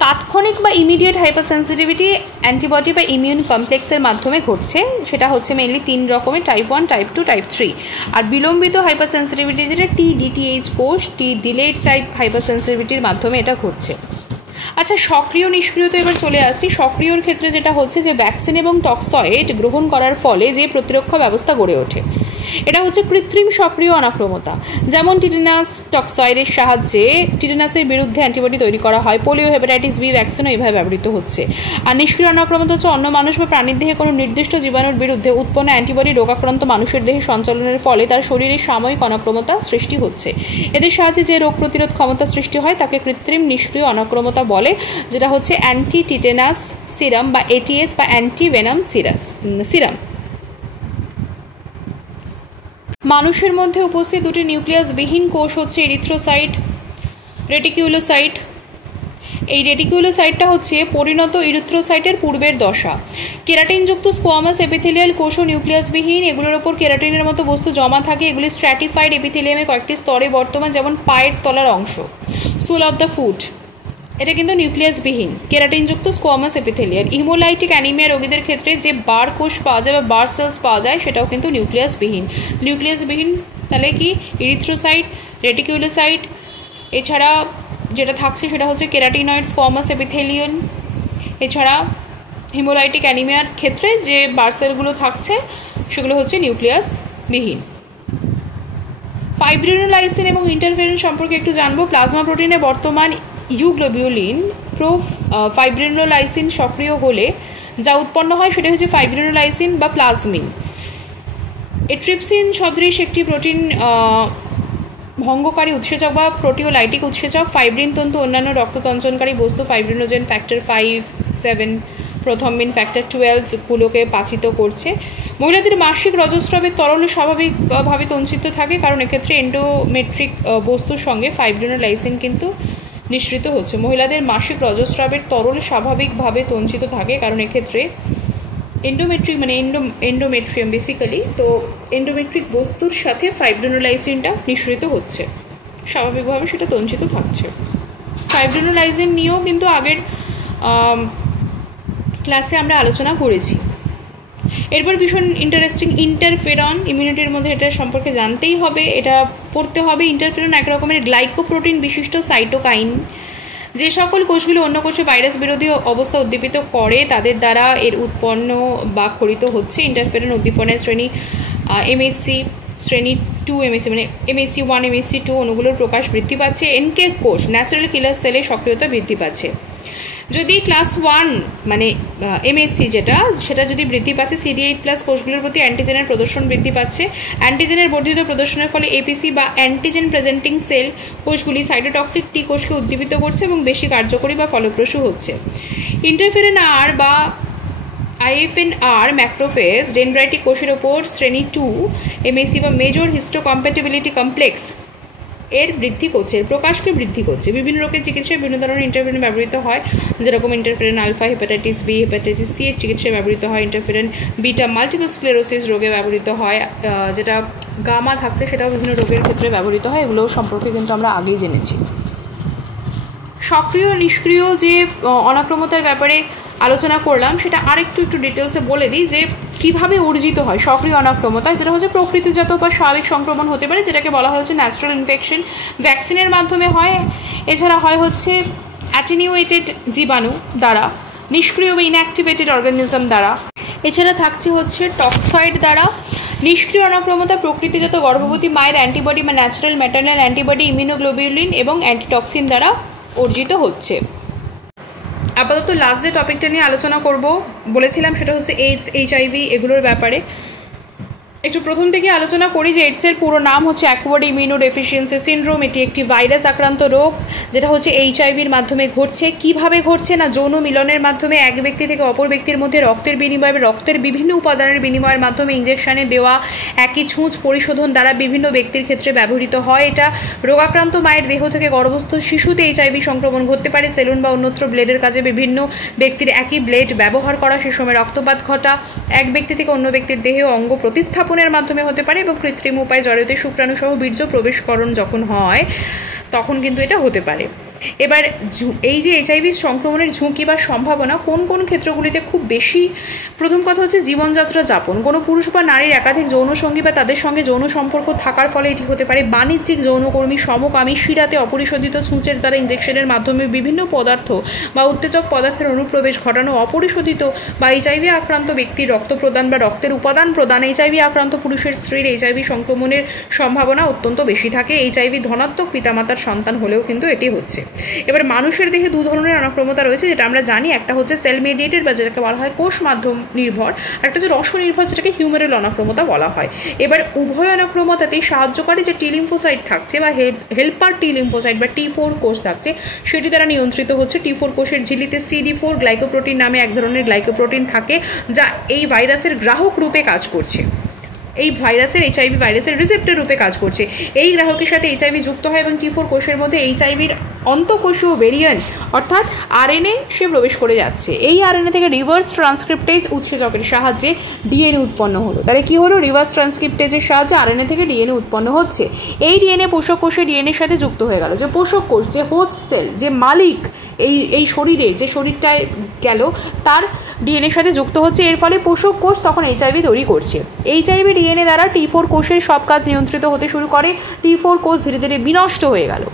তাৎক্ষণিক বা ইমিডিয়েট হাইপারসেন্সিটিভিটি অ্যান্টিবডি বা ইমিউন কমপ্লেক্সের মাধ্যমে ঘটছে। সেটা হচ্ছে মেইনলি তিন রকমের, টাইপ 1, টাইপ 2, টাইপ 3। আর বিলম্বিত হাইপারসেন্সিটিভিটি যেটা TDTH কোষ, ডিলেড টাইপ হাইপারসেন্সিটিভিটির মাধ্যমে এটা ঘটছে। আচ্ছা, সক্রিয় নিষ্ক্রিয়তা এবার চলে আসছি। সক্রিয়র ক্ষেত্রে যেটা হচ্ছে যে ভ্যাকসিন এবং টক্সয়েড গ্রহণ করার ফলে যে প্রতিরক্ষা ব্যবস্থা গড়ে ওঠে, এটা হচ্ছে কৃত্রিম সক্রিয় অনাক্রমতা। যেমন টিটেনাস টক্সয়েডের সাহায্যে টিটেনাসের বিরুদ্ধে অ্যান্টিবডি তৈরি করা হয়। পোলিও, হেপাটাইটিস বি ভ্যাকসিনও এইভাবে ব্যবহৃত হচ্ছে। আর নিষ্ক্রিয় অনাক্রমতা হচ্ছে অন্য মানুষ বা প্রাণীর দেহে কোনো নির্দিষ্ট জীবাণুর বিরুদ্ধে উৎপন্ন অ্যান্টিবডি রোগাক্রান্ত মানুষের দেহে সঞ্চালনের ফলে তার শরীরে সাময়িক অনাক্রমতা সৃষ্টি হচ্ছে। এদের সাহায্যে যে রোগ প্রতিরোধ ক্ষমতা সৃষ্টি হয় তাকে কৃত্রিম নিষ্ক্রিয় অনাক্রমতা বলে, যেটা হচ্ছে অ্যান্টি টিটেনাস সিরাম বা ATS বা অ্যান্টি ভেনাম সিরাম। মানুষের মধ্যে উপস্থিত দুটি নিউক্লিয়াসবিহীন কোষ হচ্ছে এরিথ্রোসাইট, রেটিকিউলোসাইট। এই রেটিকিউলোসাইটটা হচ্ছে পরিণত ইরিথ্রোসাইটের পূর্বের দশা। কেরাটিনযুক্ত স্কোয়ামাস এপিথেলিয়াল কোষ ও নিউক্লিয়াসবিহীন, এগুলোর ওপর কেরাটিনের মতো বস্তু জমা থাকে। এগুলি স্ট্র্যাটিফাইড এপিথেলিয়ামে কয়েকটি স্তরে বর্তমান, যেমন পায়ের তলার অংশ, সোল অফ দ্য ফুট, এটা কিন্তু নিউক্লিয়াসবিহীন কেরাটিনযুক্ত স্কোয়ামাস এপিথেলিয়াল। হিমোলাইটিক অ্যানিমিয়া রোগীদের ক্ষেত্রে যে বার কোষ পাওয়া যায় বা বার সেলস পাওয়া যায় সেটাও কিন্তু নিউক্লিয়াসবিহীন। তাহলে কি ইরিথ্রোসাইট, রেটিকিউলোসাইট, এছাড়া যেটা থাকছে সেটা হচ্ছে কেরাটিনয়েড স্কোয়ামাস এপিথেলিয়াল। এছাড়া হিমোলাইটিক অ্যানিমিয়ার ক্ষেত্রে যে বার সেলগুলো থাকছে সেগুলো হচ্ছে নিউক্লিয়াসবিহীন। ফাইব্রিনোলাইসিন এবং ইন্টারফেরন সম্পর্কে একটু জানবো। প্লাজমা প্রোটিনে বর্তমান ইউগ্লোবিউলিন ফাইব্রিনোলাইসিন সক্রিয় হলে যা উৎপন্ন হয় সেটা হচ্ছে ফাইব্রিনোলাইসিন বা প্লাজমিন। এট্রিপসিন সদৃশ একটি প্রোটিন ভঙ্গকারী উৎসেচক বা প্রোটিওলাইটিক উৎসেচক। ফাইব্রিন তন্তু অন্যান্য রক্ততঞ্চনকারী বস্তু ফাইব্রিনোজেন ফ্যাক্টর 5, 7, প্রথমবিন ফ্যাক্টর 12 গুলোকে পাচিত করছে। মহিলাদের মাসিক রজস্রাবের তরল স্বাভাবিকভাবে তঞ্চিত থাকে, কারণ এক্ষেত্রে এন্ডোমেট্রিক বস্তুর সঙ্গে ফাইব্রিনোলাইসিন কিন্তু নিঃসৃত হচ্ছে। মহিলাদের মাসিক রজস্রাবের তরল স্বাভাবিকভাবে তঞ্চিত থাকে, কারণ এক্ষেত্রে এন্ডোমেট্রিক মানে এন্ডোমেট্রিয়াম বেসিক্যালি, তো এন্ডোমেট্রিক বস্তুর সাথে ফাইব্রিনোলাইসিনটা নিঃসৃত হচ্ছে, স্বাভাবিকভাবে সেটা তঞ্চিত থাকছে। ফাইব্রিনোলাইসিন নিয়েও কিন্তু আগের ক্লাসে আমরা আলোচনা করেছি। এরপর ভীষণ ইন্টারেস্টিং ইন্টারফেরন, ইমিউনিটির মধ্যে এটা সম্পর্কে জানতেই হবে, এটা পড়তে হবে। ইন্টারফেরন এক রকমের গ্লাইকোপ্রোটিন বিশিষ্ট সাইটোকাইন। যে সকল কোষগুলো অন্য কোষে ভাইরাস বিরোধী অবস্থা উদ্দীপিত করে তাদের দ্বারা এর উৎপন্ন বা খরিত হচ্ছে। ইন্টারফেরন উদ্দীপনের শ্রেণী MSC, শ্রেণী টু MHC মানে MHC1 MHC2 অণুগুলোর প্রকাশ বৃদ্ধি পাচ্ছে। NK কোষ ন্যাচারাল কিলার সেলের সক্রিয়তা বৃদ্ধি পাচ্ছে। যদি ক্লাস 1 মানে MSC সেটা যদি বৃদ্ধি পাচ্ছে, CD8+ কোষগুলোর প্রতি অ্যান্টিজেনের প্রদর্শন বৃদ্ধি পাচ্ছে। অ্যান্টিজেনের বর্ধিত প্রদর্শনের ফলে APC বা অ্যান্টিজেন প্রেজেন্টিং সেল কোষগুলি সাইটোটক্সিক টি কোষকে উদ্দীপিত করছে এবং বেশি কার্যকরী বা ফলপ্রসূ হচ্ছে। ইন্টারফেরন আর বা IFNR ম্যাক্রোফেজ ডেনড্রাইটিক কোষের ওপর শ্রেণী 2 MSC বা মেজর হিস্টোকম্প্যাটিবিলিটি কমপ্লেক্স এর বৃদ্ধি করছে, প্রকাশকে বৃদ্ধি করছে। বিভিন্ন রোগের চিকিৎসায় বিভিন্ন ধরনের ইন্টারফেরন ব্যবহৃত হয়, যেরকম interferon alpha hepatitis B, hepatitis C এর চিকিৎসায় ব্যবহৃত হয়। ইন্টারফেরন বিটা মাল্টিপল স্ক্লেরোসিস রোগে ব্যবহৃত হয়। যেটা গামা থাকছে সেটাও বিভিন্ন রোগের ক্ষেত্রে ব্যবহৃত হয়। এগুলো সম্পর্কে কিন্তু আমরা আগেই জেনেছি। সক্রিয় নিষ্ক্রিয় যে অনাক্রমতার ব্যাপারে আলোচনা করলাম সেটা আরেকটু ডিটেলসে বলে দিই যে কীভাবে অর্জিত হয় সক্রিয় অনাক্রমতা, যেটা হচ্ছে প্রকৃতিজাত বা স্বাভাবিক সংক্রমণ হতে পারে, যেটাকে বলা হচ্ছে ন্যাচারাল ইনফেকশন, ভ্যাকসিনের মাধ্যমে হয়। এছাড়া হয় হচ্ছে অ্যাটেনিউয়েটেড জীবাণু দ্বারা, নিষ্ক্রিয় বা ইনঅ্যাক্টিভেটেড অর্গানিজম দ্বারা। এছাড়া থাকছে হচ্ছে টক্সয়েড দ্বারা। নিষ্ক্রিয় অনাক্রমতা প্রকৃতিজাত গর্ভবতী মায়ের অ্যান্টিবডি বা ন্যাচারাল ম্যাটারনাল অ্যান্টিবডি, ইমিউনোগ্লোবিউলিন এবং অ্যান্টিটক্সিন দ্বারা অর্জিত হচ্ছে। আপাতত লাস্ট যে টপিকটা নিয়ে আলোচনা করব বলেছিলাম সেটা হচ্ছে এইডস, HIV এগুলোর ব্যাপারে। একটু প্রথম থেকে আলোচনা করি যে এইডসের পুরো নাম হচ্ছে অ্যাকুয়ার্ড ইমিউনোডেফিসিয়েন্সি সিনড্রোম। এটি একটি ভাইরাস আক্রান্ত রোগ, যেটা হচ্ছে HIVর মাধ্যমে ঘটছে। কিভাবে ঘটছে না, যৌন মিলনের মাধ্যমে এক ব্যক্তি থেকে অপর ব্যক্তির মধ্যে রক্তের বিনিময়, রক্তের বিভিন্ন উপাদানের বিনিময়ের মাধ্যমে ইঞ্জেকশনে দেওয়া একই ছুঁচ পরিশোধন দ্বারা বিভিন্ন ব্যক্তির ক্ষেত্রে ব্যবহৃত হয়। এটা রোগাক্রান্ত মায়ের দেহ থেকে গর্ভস্থ শিশুতে HIV সংক্রমণ ঘটতে পারে। সেলুন বা অন্যত্র ব্লেডের কাজে বিভিন্ন ব্যক্তির একই ব্লেড ব্যবহার করা, সে সময় রক্তপাত ঘটা, এক ব্যক্তি থেকে অন্য ব্যক্তির দেহে অঙ্গ প্রতিস্থাপনের মাধ্যমে হতে পারে এবং কৃত্রিম উপায়ে জড়িত শুক্রাণু সহ বীর্য প্রবেশকরণ যখন হয় তখন কিন্তু এটা হতে পারে। এবার এই যে HIV সংক্রমণের ঝুঁকি বা সম্ভাবনা কোন কোন ক্ষেত্রগুলিতে খুব বেশি, প্রথম কথা হচ্ছে জীবনযাত্রা যাপন। কোনো পুরুষ বা নারীর একাধিক যৌনসঙ্গী বা তাদের সঙ্গে যৌন সম্পর্ক থাকার ফলে এটি হতে পারে। বাণিজ্যিক যৌনকর্মী, সমকামী, শিরাতে অপরিশোধিত ছুঁচের দ্বারা ইঞ্জেকশনের মাধ্যমে বিভিন্ন পদার্থ বা উত্তেজক পদার্থের অনুপ্রবেশ ঘটানো, অপরিশোধিত বা HIV আক্রান্ত ব্যক্তির রক্ত প্রদান বা রক্তের উপাদান প্রদান। HIV আক্রান্ত পুরুষের স্ত্রীর HIV সংক্রমণের সম্ভাবনা অত্যন্ত বেশি থাকে। HIV ধনাত্মক পিতামাতার সন্তান হলেও কিন্তু এটি হচ্ছে। এবার মানুষের দেহে দু ধরনের অনাক্রমতা রয়েছে, যেটা আমরা জানি। একটা হচ্ছে সেল মেডিয়েটেড বা যেটাকে বলা হয় কোষ মাধ্যম নির্ভর, একটা হচ্ছে রস নির্ভর, যেটাকে হিউমেরাল অনাক্রমতা বলা হয়। এবার উভয় অনাক্রমতাতেই সাহায্যকারী যে টি লিম্ফোসাইট থাকছে বা হেল্পার টি লিম্ফোসাইট বা T4 কোষ থাকছে সেটি দ্বারা নিয়ন্ত্রিত হচ্ছে। T4 কোষের ঝিল্লিতে CD4 গ্লাইকোপ্রোটিন নামে এক ধরনের গ্লাইকোপ্রোটিন থাকে, যা এই ভাইরাসের গ্রাহক রূপে কাজ করছে, এই ভাইরাসের HIV ভাইরাসের রিসেপ্টর রূপে কাজ করছে। এই গ্রাহকের সাথে HIV যুক্ত হয় এবং T4 কোষের মধ্যে HIVর অন্তঃকোষীয় ভেরিয়েন্ট অর্থাৎ RNA সে প্রবেশ করে যাচ্ছে। এই RNA থেকে রিভার্স ট্রান্সক্রিপ্টেজ উৎসেচকের সাহায্যে DNA উৎপন্ন হলো। তাহলে কি হলো, রিভার্স ট্রান্সক্রিপ্টেজের সাহায্যে RNA থেকে DNA উৎপন্ন হচ্ছে। এই DNA পোষক কোষের DNA সাথে যুক্ত হয়ে গেল। যে পোষক কোষ, যে হোস্ট সেল, যে মালিক এই শরীরের, যে শরীরটায় গেল তার DNA সাথে যুক্ত হচ্ছে। এর ফলে পোষক কোষ তখন HIV তৈরি করছে। HIV DNA দ্বারা T4 কোষের সব কাজ নিয়ন্ত্রিত হতে শুরু করে। T4 কোষ ধীরে ধীরে বিনষ্ট হয়ে গেল।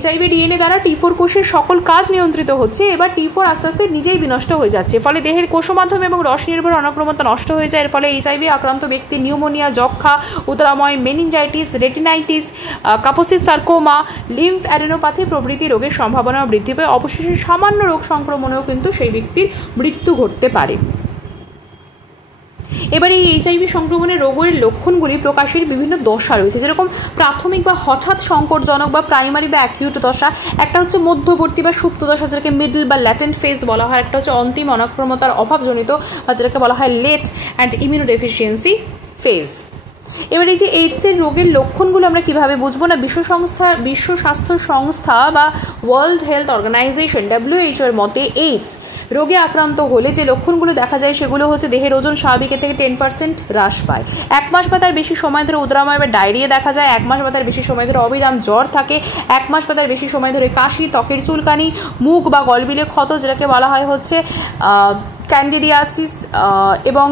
HIV DNA দ্বারা T4 কোষের সকল কাজ নিয়ন্ত্রিত হচ্ছে। এবার T4 আস্তে আস্তে নিজেই বিনষ্ট হয়ে যাচ্ছে। ফলে দেহের কোষ মাধ্যম এবং রস নির্ভর অনাক্রমতা নষ্ট হয়ে যায়। এর ফলে HIV আক্রান্ত ব্যক্তি নিউমোনিয়া, যক্ষা, উদরাময়, meningitis, retinitis, Kaposi's sarcoma, lymph adenopathy প্রভৃতি রোগের সম্ভাবনা বৃদ্ধি পায়। অবশেষে সামান্য রোগ সংক্রমণেও কিন্তু সেই ব্যক্তির মৃত্যু ঘটতে পারে। এবার এই HIV সংক্রমণের রোগের লক্ষণগুলি প্রকাশের বিভিন্ন দশা রয়েছে, যেরকম প্রাথমিক বা হঠাৎ সংকটজনক বা প্রাইমারি বা অ্যাকিউট দশা। একটা হচ্ছে মধ্যবর্তী বা সুপ্ত দশা, যেটাকে মিডল বা ল্যাটেন্ট ফেজ বলা হয়। একটা হচ্ছে অন্তিম অনাক্রমতার অভাবজনিত বা যেটাকে বলা হয় লেট অ্যান্ড ইমিউনোডেফিসিয়েন্সি ফেজ। এবার এই যে এইডসের রোগের লক্ষণগুলো আমরা কীভাবে বুঝবো না, বিশ্ব স্বাস্থ্য সংস্থা বা ওয়ার্ল্ড হেলথ অর্গানাইজেশন WHO এর মতে এইডস রোগে আক্রান্ত হলে যে লক্ষণগুলো দেখা যায় সেগুলো হচ্ছে দেহের ওজন স্বাভাবিকের থেকে 10% হ্রাস পায়, 1 মাস বা তার বেশি সময় ধরে উদরাময় বা ডায়রিয়া দেখা যায়, 1 মাস বা তার বেশি সময় ধরে অবিরাম জ্বর থাকে, 1 মাস বা তার বেশি সময় ধরে কাশি, ত্বকের চুলকানি, মুখ বা গলবিলে ক্ষত যেটাকে বলা হয় হচ্ছে ক্যান্ডিডিয়াসিস এবং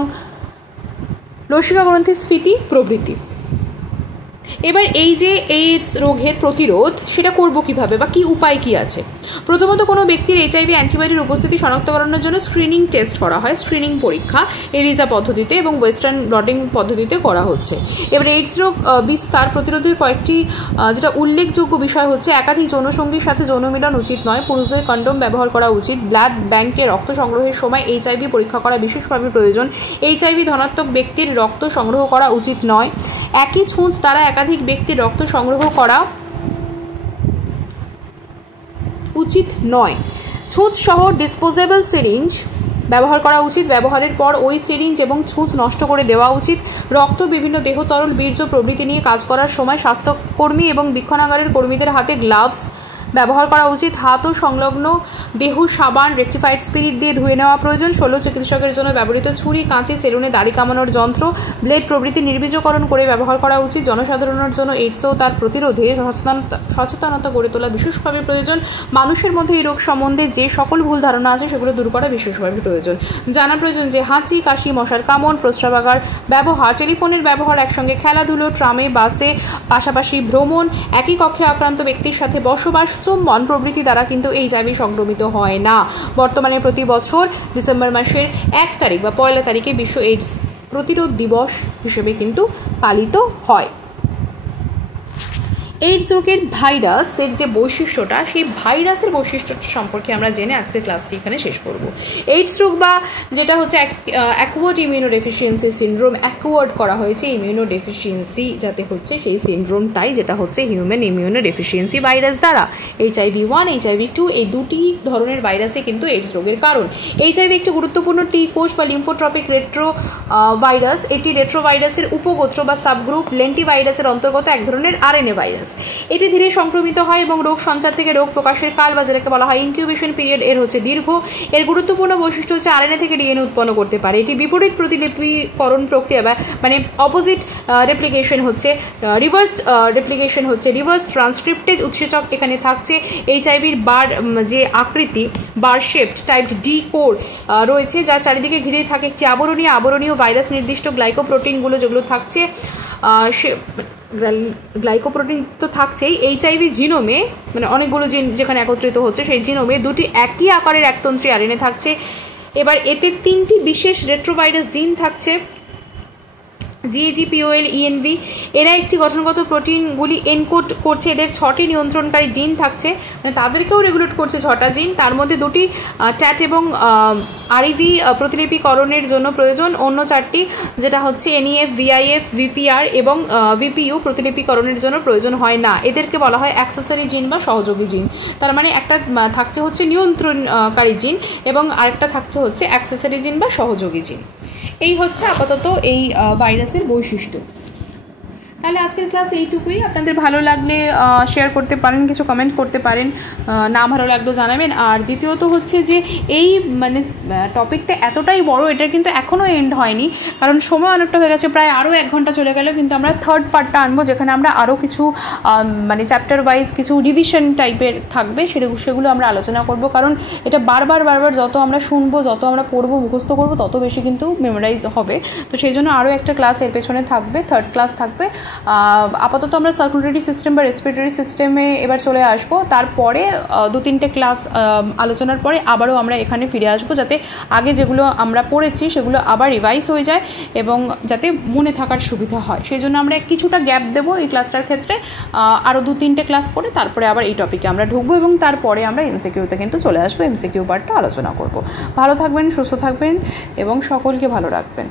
লসিকা গ্রন্থির স্ফীতি প্রভৃতি। এবার এই যে এইডস রোগের প্রতিরোধ সেটা করব কিভাবে বা কি উপায় কি আছে। প্রথমত কোনো ব্যক্তির এইচআইভি অ্যান্টিবডির উপস্থিতি শনাক্তকরণের জন্য স্ক্রিনিং টেস্ট করা হয়, স্ক্রিনিং পরীক্ষা এলিজা পদ্ধতিতে এবং ওয়েস্টার্ন ব্লটিং পদ্ধতিতে করা হচ্ছে। এবার এইডস রোগ বিস্তার প্রতিরোধের কয়েকটি যেটা উল্লেখযোগ্য বিষয় হচ্ছে একাধিক যৌনসঙ্গীর সাথে যৌন মিলন উচিত নয়, পুরুষদের কন্ডোম ব্যবহার করা উচিত, ব্লাড ব্যাংকে রক্ত সংগ্রহের সময় এইচআইভি পরীক্ষা করা বিশেষভাবে প্রয়োজন, এইচআইভি ধনাত্মক ব্যক্তির রক্ত সংগ্রহ করা উচিত নয়, একই ছুঁচ দ্বারা একাধিক ব্যক্তির রক্ত সংগ্রহ করা উচিত নয়, ছুঁচ সহ ডিসপোজেবল সিরিঞ্জ ব্যবহার করা উচিত, ব্যবহারের পর ওই সিরিঞ্জ এবং ছুঁচ নষ্ট করে দেওয়া উচিত, রক্ত, বিভিন্ন দেহ তরল, বীর্য প্রভৃতি নিয়ে কাজ করার সময় স্বাস্থ্যকর্মী এবং বীক্ষণাগারের কর্মীদের হাতে গ্লাভস ব্যবহার করা উচিত, হাত ও সংলগ্ন দেহ সাবান, রেকটিফাইড স্পিরিট দিয়ে ধুয়ে নেওয়া প্রয়োজন, শল্য চিকিৎসকের জন্য ব্যবহৃত ছুরি, কাঁচি, সেলুনে দাড়ি কামানোর যন্ত্র, ব্লেড প্রভৃতি নির্বীজকরণ করে ব্যবহার করা উচিত, জনসাধারণের জন্য এইডস ও তার প্রতিরোধে সচেতনতা গড়ে তোলা বিশেষভাবে প্রয়োজন, মানুষের মধ্যে এই রোগ সম্বন্ধে যে সকল ভুল ধারণা আছে সেগুলো দূর করা বিশেষভাবে প্রয়োজন, জানা প্রয়োজন যে হাঁচি, কাশি, মশার কামড়, প্রস্রাবাগার ব্যবহার, টেলিফোনের ব্যবহার, একসঙ্গে খেলাধুলো, ট্রামে, বাসে পাশাপাশি ভ্রমণ, একই কক্ষে আক্রান্ত ব্যক্তির সাথে বসবাস, চুম্বন প্রভৃতি দ্বারা কিন্তু এইচআইভি সংক্রমিত হয় না। বর্তমানে প্রতি বছর ডিসেম্বর মাসের 1 তারিখ বা 1 তারিখে বিশ্ব এইডস প্রতিরোধ দিবস হিসেবে কিন্তু পালিত হয়। এইডস রোগের ভাইরাসের যে বৈশিষ্ট্যটা, সেই ভাইরাসের বৈশিষ্ট্য সম্পর্কে আমরা জেনে আজকের ক্লাসটি এখানে শেষ করব। এইডস রোগ বা যেটা হচ্ছে অ্যাকুয়ার্ড ইমিউনোডেফিসিয়েন্সি সিনড্রোম, অ্যাকুয়ার্ড করা হয়েছে ইমিউনোডেফিসিয়েন্সি যাতে হচ্ছে সেই সিনড্রোমটাই, যেটা হচ্ছে হিউম্যান ইমিউনোডেফিসিয়েন্সি ভাইরাস দ্বারা। HIV-1, HIV-2 এই দুটি ধরনের ভাইরাসে কিন্তু এইডস রোগের কারণ। এইচআইভি একটি গুরুত্বপূর্ণ টি কোষ বা লিম্ফোট্রপিক রেট্রো ভাইরাস। এটি রেট্রো ভাইরাসের উপগোত্র বা সাবগ্রুপ, লেন্টি ভাইরাসের অন্তর্গত এক ধরনের আরএনএ ভাইরাস। এটি ধীরে সংক্রমিত হয় এবং রোগ সঞ্চার থেকে রোগ প্রকাশের কাল বা যেটাকে বলা হয় ইনকিউবেশন পিরিয়ড এর হচ্ছে দীর্ঘ। এর গুরুত্বপূর্ণ বৈশিষ্ট্য হচ্ছে আরএনএ থেকে ডিএনএ উৎপন্ন করতে পারে। এটি বিপরীত প্রতিলিপিকরণ প্রক্রিয়া বা মানে অপোজিট রেপ্লিকেশন হচ্ছে, রিভার্স রেপ্লিকেশন হচ্ছে, রিভার্স ট্রান্সক্রিপ্টেজ উৎসেচক এখানে থাকছে। এইচআইভির বার যে আকৃতি বার শেপড টাইপ ডি কোর রয়েছে, যা চারিদিকে ঘিরে থাকে একটি আবরণীয় ভাইরাস নির্দিষ্ট গ্লাইকোপ্রোটিনগুলো যেগুলো থাকছে, সে গ্লাইকোপ্রোটিন তো থাকছেই। এইচআইভি জিনোমে মানে অনেকগুলো জিন যেখানে একত্রিত হচ্ছে, সেই জিনোমে দুটি একই আকারের একতন্ত্রী আরএনএ থাকছে। এবার এতে 3টি বিশেষ রেট্রোভাইরাস জিন থাকছে, GAG, POL, ENV। এরা একটি গঠনগত প্রোটিনগুলি এনকোড করছে। এদের 6টি নিয়ন্ত্রণকারী জিন থাকছে, মানে তাদেরকেও রেগুলেট করছে 6টা জিন। তার মধ্যে 2টি ট্যাট এবং আরইভি প্রতিলিপিকরণের জন্য প্রয়োজন, অন্য 4টি যেটা হচ্ছে NEF, VIF, VPR এবং VPU প্রতিলিপিকরণের জন্য প্রয়োজন হয় না। এদেরকে বলা হয় অ্যাক্সেসরি জিন বা সহযোগী জিন। তার মানে একটা থাকছে হচ্ছে নিয়ন্ত্রণকারী জিন এবং আরেকটা থাকছে হচ্ছে অ্যাক্সেসরি জিন বা সহযোগী জিন। এই হচ্ছে আপাতত এই ভাইরাসের বৈশিষ্ট্য। তাহলে আজকের ক্লাস এইটুকুই। আপনাদের ভালো লাগলে শেয়ার করতে পারেন, কিছু কমেন্ট করতে পারেন, না ভালো লাগলেও জানাবেন। আর দ্বিতীয়ত হচ্ছে যে এই মানে টপিকটা এতটাই বড়, এটার কিন্তু এখনও এন্ড হয়নি, কারণ সময় অনেকটা হয়ে গেছে, প্রায় আরও 1 ঘন্টা চলে গেল। কিন্তু আমরা 3rd পার্টটা আনবো, যেখানে আমরা আরও কিছু মানে চ্যাপ্টার ওয়াইজ কিছু রিভিশন টাইপের থাকবে, সেগুলো আমরা আলোচনা করব। কারণ এটা বারবার যত আমরা শুনবো, যত আমরা পড়বো, মুখস্থ করবো, তত বেশি কিন্তু মেমোরাইজ হবে। তো সেই জন্য আরও একটা ক্লাস এর পেছনে থাকবে, 3rd ক্লাস থাকবে। আপাতত আমরা সার্কুলেটরি সিস্টেম বা রেসপিরেটরি সিস্টেমে এবার চলে আসব। তারপরে 2-3টে ক্লাস আলোচনার পরে আবারও আমরা এখানে ফিরে আসব, যাতে আগে যেগুলো আমরা পড়েছি সেগুলো আবার রিভাইজ হয়ে যায় এবং যাতে মনে থাকার সুবিধা হয়। সেই জন্য আমরা কিছুটা গ্যাপ দেবো এই ক্লাসটার ক্ষেত্রে, আরও 2-3টে ক্লাস করে তারপরে আবার এই টপিকে আমরা ঢুকবো এবং তারপরে আমরা এমসিকিউতে কিন্তু চলে আসবো, এমসিকিউ পার্টটা আলোচনা করব। ভালো থাকবেন, সুস্থ থাকবেন এবং সকলকে ভালো রাখবেন।